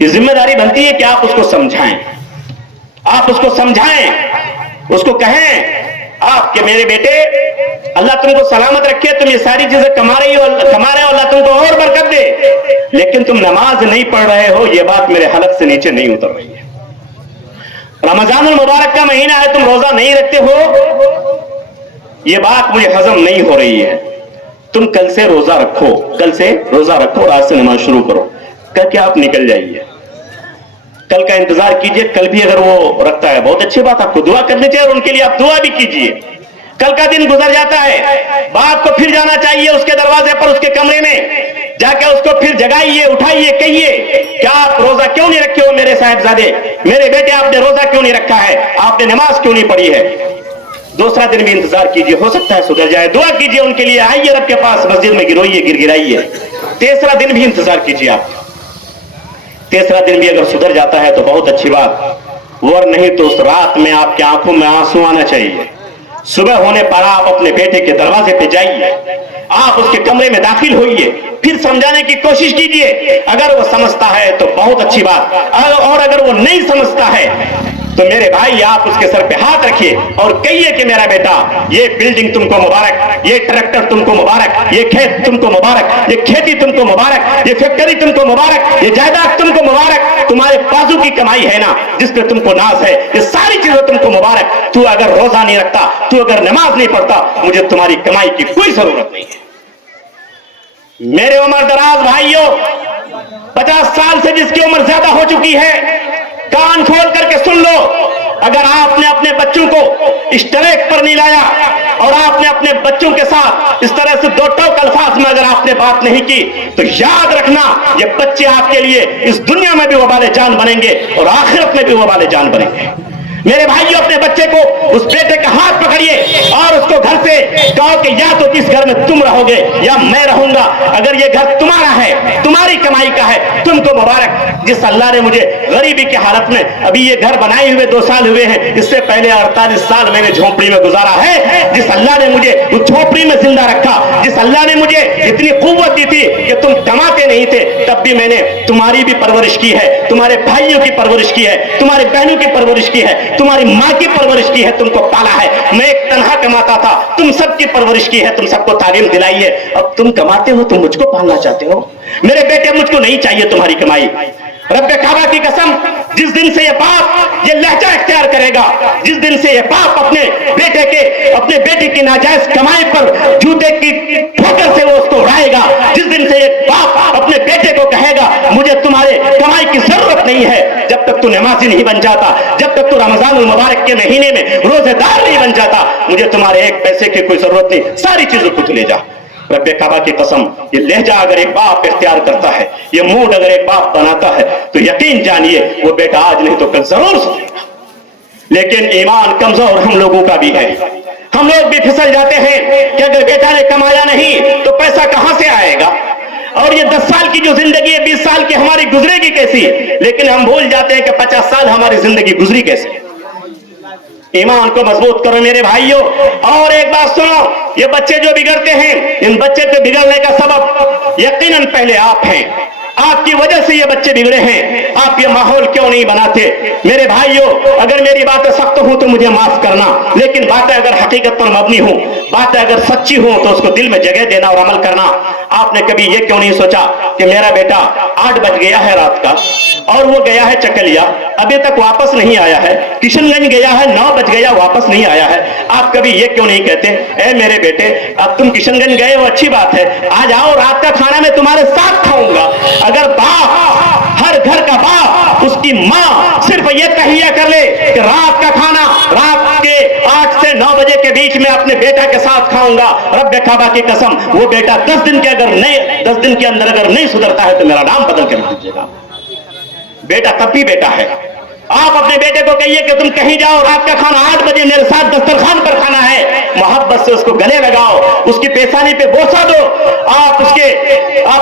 یہ ذمہ داری بنتی ہے کہ آپ اس کو سمجھائیں، آپ اس کو سمجھائیں، اس کو کہیں آپ کہ میرے بیٹے اللہ تم کو سلامت رکھے، تم یہ ساری چیزیں کما رہے ہو، اللہ تم کو اور برکت دے، لیکن تم نماز نہیں پڑھ رہے ہو، یہ بات میرے حلق سے نیچے نہیں اتر رہی ہے۔ رمضان المبارک کا مہینہ ہے، تم روزہ نہیں رکھتے ہو، یہ بات مجھے ہضم نہیں ہو رہی ہے، تم کل سے روزہ رکھو، کل سے روزہ رکھو، آج سے نماز شروع کرو، کل کے آپ نکل جائیے، کل کا انتظار کیجئے، کل بھی اگر وہ رکھتا ہے بہت اچھی بات، آپ کو دعا کرنی چاہیے اور ان کے لیے آپ دعا بھی کیجئے۔ کل کا دن گزر جاتا ہے، باپ کو پھر جانا چاہیے اس کے دروازے پر، اس کے کمرے میں جا کے اس کو پھر جگائیے، اٹھائیے، کہیے کہ آپ روزہ کیوں نہیں رکھے ہو میرے صاحبزادے، میرے بیٹے آپ نے روزہ کیوں نہیں رکھا ہے، آپ نے نماز کیوں نہیں پڑھی ہے۔ دوسرا دن بھی انتظار کیجئے، ہو سکتا ہے سدھر جائے، دعا کیجئے ان کے لیے، آئیے رب کے پاس، مسجد میں گروئیے، گر گرائیے۔ تیسرا دن بھی انتظار کیجئے آپ، تیسرا دن بھی اگر سدھر جاتا ہے تو بہت اچھی بات، ور نہیں تو اس رات میں آپ کی آنکھوں میں آنسو آنا چاہیے۔ صبح ہونے پر آپ اپنے بیٹے کے دروازے پہ جائیے، آپ اس کے کمرے میں داخل ہوئیے، پھر سمجھانے کی کوشش کیجئے، اگر وہ سمجھتا ہے تو بہت اچھی بات، اور اگر وہ نہیں سمجھتا ہے تو میرے بھائی آپ اس کے سر پہ ہاتھ رکھیے اور کہیے کہ میرا بیٹا یہ بلڈنگ تم کو مبارک، یہ ٹریکٹر تم کو مبارک، یہ کھیت تم کو مبارک، یہ کھیتی تم کو مبارک، یہ فیکٹری تم کو مبارک، یہ جائیداد تم کو مبارک، تمہارے بازو کی کمائی ہے نا جس پہ تم کو ناز ہے، یہ ساری چیزیں تم کو مبارک، تو اگر روزہ نہیں رکھتا، تو اگر نماز نہیں پڑھتا، مجھے تمہاری کمائی کی کوئی ضرورت نہیں ہے۔ میرے عمر دراز بھائیوں، 50 سال سے جس کی عمر زیادہ ہو چکی ہے، کان کھول کر کے سن لو، अगर आपने अपने बच्चों को इस ट्रैक पर नहीं लाया और आपने अपने बच्चों के साथ इस तरह से दो टोक अल्फाज में अगर आपने बात नहीं की, तो याद रखना ये बच्चे आपके लिए इस दुनिया में भी वबाले जान बनेंगे और आखिरत में भी वबाले जान बनेंगे। मेरे भाइयों, अपने बच्चे को, उस बेटे का हाथ पकड़िए और उसको घर से कहो कि या तो इस घर में तुम रहोगे या मैं रहूंगा। अगर ये घर तुम्हारा है, तुम्हारी कमाई का है, तुमको मुबारक। जिस अल्लाह ने मुझे गरीबी की हालत में, अभी ये घर बनाए हुए 2 साल हुए हैं, इससे पहले 48 साल मैंने झोपड़ी में गुजारा है। जिस अल्लाह ने मुझे उस झोपड़ी में जिंदा रखा, जिस अल्लाह ने मुझे इतनी कुव्वत दी थी कि तुम कमाते नहीं थे, तब भी मैंने तुम्हारी भी परवरिश की है, तुम्हारे भाइयों की परवरिश की है, तुम्हारी बहनों की परवरिश की है, तुम्हारी माँ की परवरिश की है, तुमको पाला है। मैं एक तन्हा कमाता था, तुम सबकी परवरिश की है, तुम सबको तालीम दिलाई है। अब तुम कमाते हो, तुम मुझको पालना चाहते हो। मेरे बेटे, मुझको नहीं चाहिए तुम्हारी कमाई। रब्बे काबा की कसम, जिस दिन से ये बाप ये लहजा इख्तियार करेगा, जिस दिन से ये बाप अपने बेटे की नाजायज कमाई पर जूते की ठोकर से वो उसको उड़ाएगा, जिस दिन से एक बाप अपने बेटे को कहेगा मुझे तुम्हारे कमाई की जरूरत नहीं है, जब तक तू नमाजी नहीं बन जाता, जब तक तू रमजान मुबारक के महीने में रोजेदार नहीं बन जाता, मुझे तुम्हारे एक पैसे की कोई जरूरत नहीं, सारी चीजों को तू ले जा। रब्बे काबा की कसम, ये लहजा अगर एक बाप इख्तियार करता है, ये मूड अगर एक बाप बनाता है, तो यकीन जानिए वो बेटा आज नहीं तो कल जरूर सुधरेगा। लेकिन ईमान कमजोर हम लोगों का भी है। हम लोग भी फिसल जाते हैं कि अगर बेटा ने कमाया नहीं तो पैसा कहां से आएगा, और ये 10 साल की जो जिंदगी है, 20 साल की हमारी गुजरेगी कैसी। लेकिन हम भूल जाते हैं कि 50 साल हमारी जिंदगी गुजरी कैसे। ईमान को मजबूत करो मेरे भाइयों। और एक बात सुनो, ये बच्चे जो बिगड़ते हैं, इन बच्चे के बिगड़ने का सबब यकीनन पहले आप हैं। आपकी वजह से ये बच्चे बिगड़े हैं। आप ये माहौल क्यों नहीं बनाते? मेरे भाइयों, अगर मेरी बातें सख्त हूं तो मुझे माफ करना, लेकिन बातें अगर हकीकत पर मबनी हो, बातें अगर सच्ची हो, तो उसको दिल में जगह देना और अमल करना। आपने कभी ये क्यों नहीं सोचा कि मेरा बेटा 8 बज गया है रात का और वो गया है चकलिया, अभी तक वापस नहीं आया है, किशनगंज गया है, 9 बज गया वापस नहीं आया है। आप कभी ये क्यों नहीं कहते, ए मेरे बेटे, अब तुम किशनगंज गए हो अच्छी बात है, आ जाओ, रात का खाना मैं तुम्हारे साथ खाऊंगा। अगर बाप, हर घर का बाप, उसकी माँ सिर्फ ये तहिया कर ले कि रात का खाना रात के 8 से 9 बजे के बीच में अपने बेटा के साथ खाऊंगा, रब्बे काबा की कसम, वो बेटा 10 दिन के अंदर अगर नहीं सुधरता है तो मेरा नाम बदल कर दीजिएगा। बेटा तब भी बेटा है। आप अपने बेटे को कहिए कि तुम कहीं जाओ, रात का खाना 8 बजे मेरे साथ दस्तरखान पर खाना है। मोहब्बत से उसको गले लगाओ, उसकी पेशानी पे बोसा दो, आप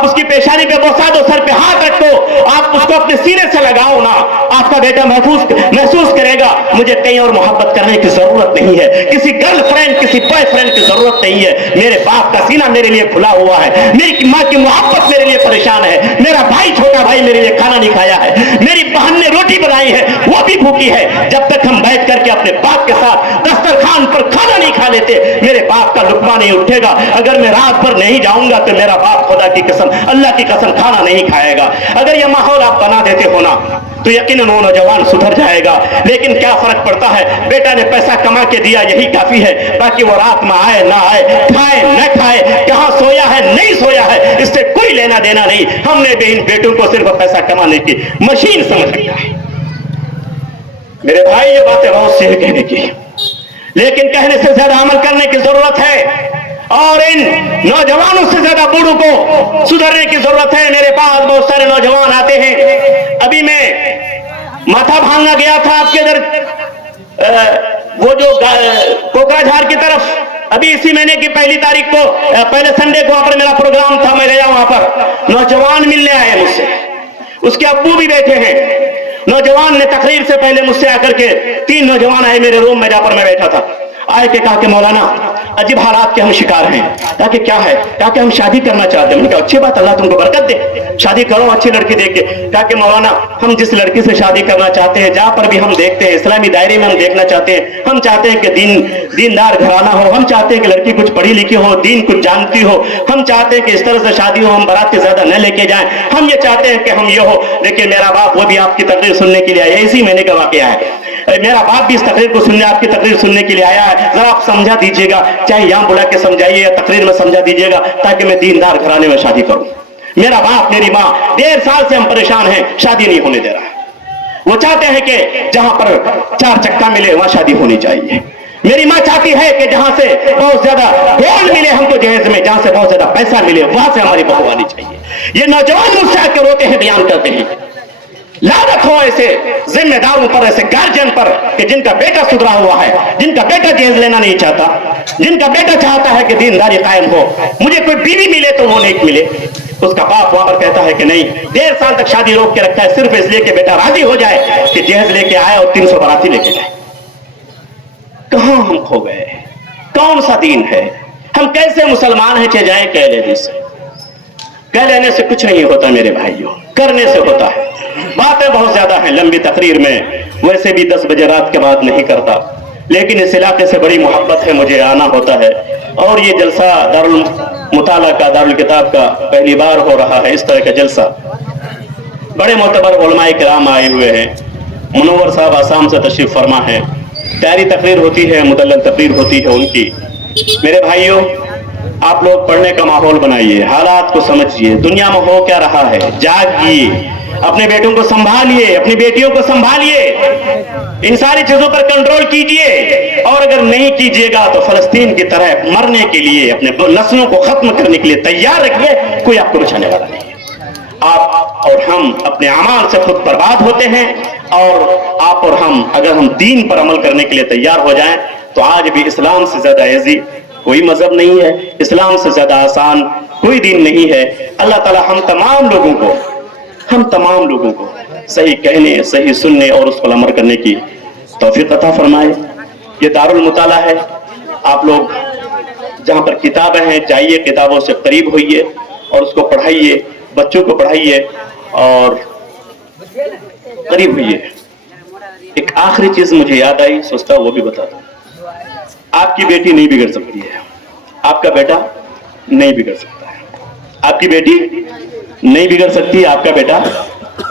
उसकी पेशानी पे बोसा दो, सर पे हाथ रखो, आप उसको अपने सीने से लगाओ ना। आपका बेटा महसूस करेगा मुझे कहीं और मोहब्बत करने की जरूरत नहीं है, किसी गर्लफ्रेंड, किसी बॉयफ्रेंड की जरूरत नहीं है। मेरे बाप का सीना मेरे लिए खुला हुआ है, मेरी माँ की मोहब्बत मेरे लिए परेशान है, मेरा भाई, छोटा भाई मेरे लिए खाना नहीं खाया है, मेरी बहन ने रोटी बनाई है, वो भी भूखी है। जब तक हम बैठ करके अपने बाप के साथ दस्तरखान पर खाना नहीं खा लेते, मेरे बाप का लुकमा नहीं उठेगा। अगर मैं रात भर नहीं जाऊंगा तो मेरा बाप, खुदा की कसम, अल्लाह की कसम, खाना नहीं खाएगा। अगर ये माहौल आप बना देते हो ना, तो यकीनन वो नौजवान सुधर जाएगा। लेकिन क्या फर्क पड़ता है, बेटा ने पैसा कमा के दिया यही काफी है, बाकी वो रात में आए ना आए, खाए न खाए, कहां सोया है नहीं सोया है, इससे कोई लेना देना नहीं। हमने भी इन बेटों को सिर्फ पैसा कमाने की मशीन समझ लिया है। मेरे भाई, ये बातें बहुत सी है कहने की, लेकिन कहने से ज्यादा अमल करने की जरूरत है। और इन नौजवानों से ज्यादा बूढ़ों को सुधरने की जरूरत है। मेरे पास बहुत सारे नौजवान आते हैं। अभी मैं माथा भांगा गया था आपके इधर, वो जो कोकराझार की तरफ, अभी इसी महीने की 1 तारीख को, पहले संडे को वहां पर मेरा प्रोग्राम था, मैं गया वहां पर। नौजवान मिलने आए मुझसे, उसके अब्बू भी बैठे हैं। नौजवान ने तकरीर से पहले मुझसे आकर के 3 नौजवान आए मेरे रूम में, जहां पर मैं बैठा था। आए के कहा कि मौलाना, अजीब हालात के हम शिकार हैं। कहा कि क्या है? कहा कि हम शादी करना चाहते हैं। मैंने कहा अच्छी बात, अल्लाह तुमको बरकत दे, शादी करो अच्छी लड़की देख के। कहा कि मौलाना, हम जिस लड़की से शादी करना चाहते हैं, जहां पर भी हम देखते हैं, इस्लामी दायरे में हम देखना चाहते हैं, हम चाहते हैं कि दीनदार घराना हो, हम चाहते हैं कि लड़की कुछ पढ़ी लिखी हो, दीन कुछ जानती हो, हम चाहते हैं कि इस तरह से शादी हो, हम बारात ज्यादा न लेके जाएं, हम ये चाहते हैं कि हम ये हो। लेकिन मेरा बाप, वो भी आपकी तकरीर सुनने के लिए आया, इसी महीने का वाकया है। मेरा बाप भी इस तकरीर को सुनने, आपकी तकरीर सुनने के लिए आया है। जरा आप समझा दीजिएगा, चाहे यहां बुला के समझाइए या तकरीर में समझा दीजिएगा, ताकि मैं दीनदार घराने में शादी करूं। मेरा बाप, मेरी माँ, 1.5 साल से हम परेशान हैं, शादी नहीं होने दे रहा है। वो चाहते हैं कि जहां पर 4 चक्का मिले वहां शादी होनी चाहिए। मेरी माँ चाहती है कि जहां से बहुत ज्यादा गोल्ड मिले हमको जहेज में, जहां से बहुत ज्यादा पैसा मिले वहां से हमारी बहू आनी चाहिए। ये नौजवान मुझसे आकर रोते हैं, बयान करते हैं। लानत हो ऐसे जिम्मेदारों पर, ऐसे गार्जियन पर कि जिनका बेटा सुधरा हुआ है, जिनका बेटा जहेज लेना नहीं चाहता, जिनका बेटा चाहता है कि दीनदारी कायम हो, मुझे कोई बीवी मिले तो वो नहीं मिले। उसका बाप वहां पर कहता है कि नहीं, 1.5 साल तक शादी रोक के रखा है सिर्फ इसलिए कि बेटा राजी हो जाए कि जहेज लेके आए और 300 बाराती लेके जाए। कहां हम खो गए? कौन सा दीन है? हम कैसे मुसलमान हैं कि जाए कह लेने से? कह लेने से कुछ नहीं होता मेरे भाइयों, करने से होता है। बातें बहुत ज्यादा हैं, लंबी तकरीर में वैसे भी 10 बजे रात के बाद नहीं करता, लेकिन इस इलाके से बड़ी मोहब्बत है, मुझे आना होता है। और ये जलसा दारुल मुताला का, दारुल किताब का पहली बार हो रहा है इस तरह का जलसा। बड़े मोतबर उलमाए किराम आए हुए हैं, मुनव्वर साहब आसाम से तशरीफ फरमा है, प्यारी तकरीर होती है, मुदल्लल तकरीर होती है उनकी। मेरे भाइयों, आप लोग पढ़ने का माहौल बनाइए, हालात को समझिए, दुनिया में हो क्या रहा है, जागिए, अपने बेटों को संभालिए, अपनी बेटियों को संभालिए, इन सारी चीजों पर कंट्रोल कीजिए। और अगर नहीं कीजिएगा तो फलस्तीन की तरह मरने के लिए, अपने नस्लों को खत्म करने के लिए तैयार रखिए, कोई आपको बचाने वाला नहीं है। आप और हम अपने अमाल से खुद बर्बाद होते हैं, और आप और हम अगर हम दीन पर अमल करने के लिए तैयार हो जाएं तो आज भी इस्लाम से ज्यादा इजी कोई मजहब नहीं है, इस्लाम से ज्यादा आसान कोई दीन नहीं है। अल्लाह ताला हम तमाम लोगों को सही कहने, सही सुनने और उस पर अमल करने की तौफीक अता फरमाए। ये दारुल मुताला है, आप लोग जहां पर किताबें हैं जाइए, किताबों से करीब होइए और उसको पढ़ाइए, बच्चों को पढ़ाइए और करीब हुई। एक आखिरी चीज मुझे याद आई, सोचता वो भी बता दूं। आपकी बेटी नहीं बिगड़ सकती है, आपका बेटा नहीं बिगड़ सकता है, आपकी बेटी नहीं बिगड़ सकती, आपका बेटा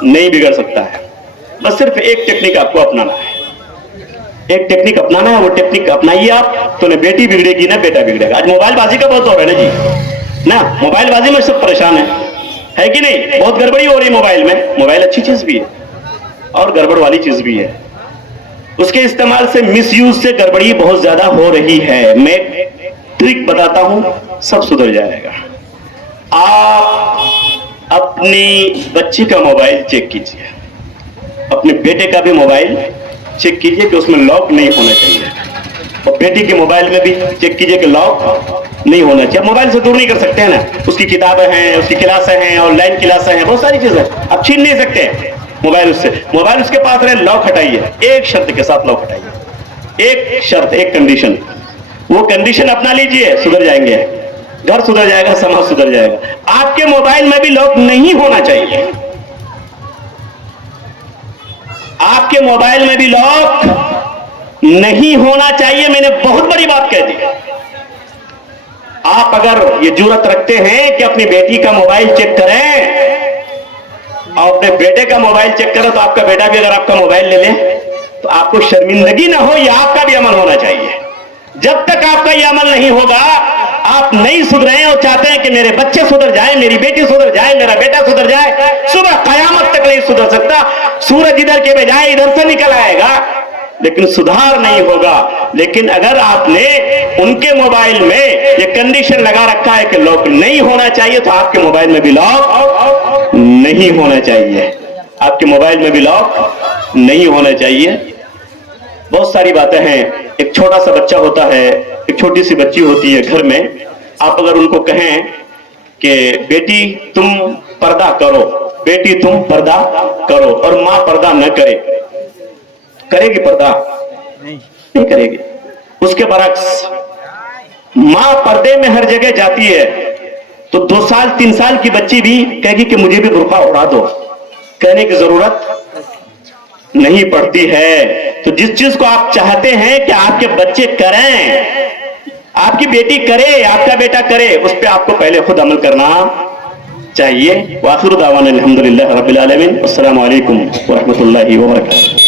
नहीं बिगड़ सकता है। बस सिर्फ एक टेक्निक आपको अपनाना है, एक टेक्निक अपनाना है, वो टेक्निक अपनाइए आप, तो न बेटी बिगड़ेगी ना बेटा बिगड़ेगा। आज मोबाइल बाजी का बहुत दौर है ना जी, ना मोबाइल बाजी में सब परेशान है कि नहीं? बहुत गड़बड़ी हो रही है मोबाइल में। मोबाइल अच्छी चीज भी है और गड़बड़ वाली चीज भी है, उसके इस्तेमाल से, मिसयूज से गड़बड़ी बहुत ज्यादा हो रही है। मैं ट्रिक बताता हूं, सब सुधर जाएगा। आप अपनी बच्ची का मोबाइल चेक कीजिए, अपने बेटे का भी मोबाइल चेक कीजिए कि उसमें लॉक नहीं होना चाहिए, और बेटी के मोबाइल में भी चेक कीजिए कि लॉक नहीं होना चाहिए। मोबाइल से दूर नहीं कर सकते हैं ना, उसकी किताबें हैं, उसकी क्लासें हैं, ऑनलाइन क्लासें हैं, बहुत सारी चीजें आप छीन नहीं सकते मोबाइल उससे। मोबाइल उसके पास रहे, लॉक हटाइए, एक शर्त के साथ लॉक हटाइए, एक शर्त, एक कंडीशन, वो कंडीशन अपना लीजिए, सुधर जाएंगे, घर सुधर जाएगा, समाज सुधर जाएगा। आपके मोबाइल में भी लॉक नहीं होना चाहिए, आपके मोबाइल में भी लॉक नहीं होना चाहिए। मैंने बहुत बड़ी बात कह दी। आप अगर ये जुर्रत रखते हैं कि अपनी बेटी का मोबाइल चेक करें और अपने बेटे का मोबाइल चेक करें, तो आपका बेटा भी अगर आपका मोबाइल ले ले तो आपको शर्मिंदगी ना हो, यह आपका भी अमल होना चाहिए। जब तक आपका यह अमल नहीं होगा, आप नहीं सुधरे और चाहते हैं कि मेरे बच्चे सुधर जाए, मेरी बेटी सुधर जाए, मेरा बेटा सुधर जाए, सुबह कयामत तक नहीं सुधर सकता। सूरज इधर के बजाय इधर से निकल आएगा, लेकिन सुधार नहीं होगा। लेकिन अगर आपने उनके मोबाइल में ये कंडीशन लगा रखा है कि लॉक नहीं होना चाहिए, तो आपके मोबाइल में भी लॉक नहीं होना चाहिए, आपके मोबाइल में भी लॉक नहीं होना चाहिए। बहुत सारी बातें हैं। एक छोटा सा बच्चा होता है, एक छोटी सी बच्ची होती है घर में, आप अगर उनको कहें कि बेटी तुम पर्दा करो, बेटी तुम पर्दा करो, और मां पर्दा न करे, करेगी पर्दा? नहीं करेगी। उसके बरक्स मां पर्दे में हर जगह जाती है, तो 2 साल 3 साल की बच्ची भी कहेगी कि मुझे भी बुर्का उड़ा दो, कहने की जरूरत नहीं पड़ती है। तो जिस चीज को आप चाहते हैं कि आपके बच्चे करें, आपकी बेटी करे, आपका बेटा करे, उस पर आपको पहले खुद अमल करना चाहिए। वाखिर दावाना अल्हम्दुलिल्लाह रब्बिल आलमीन। अस्सलामु अलैकुम व रहमतुल्लाहि व बरकातहू।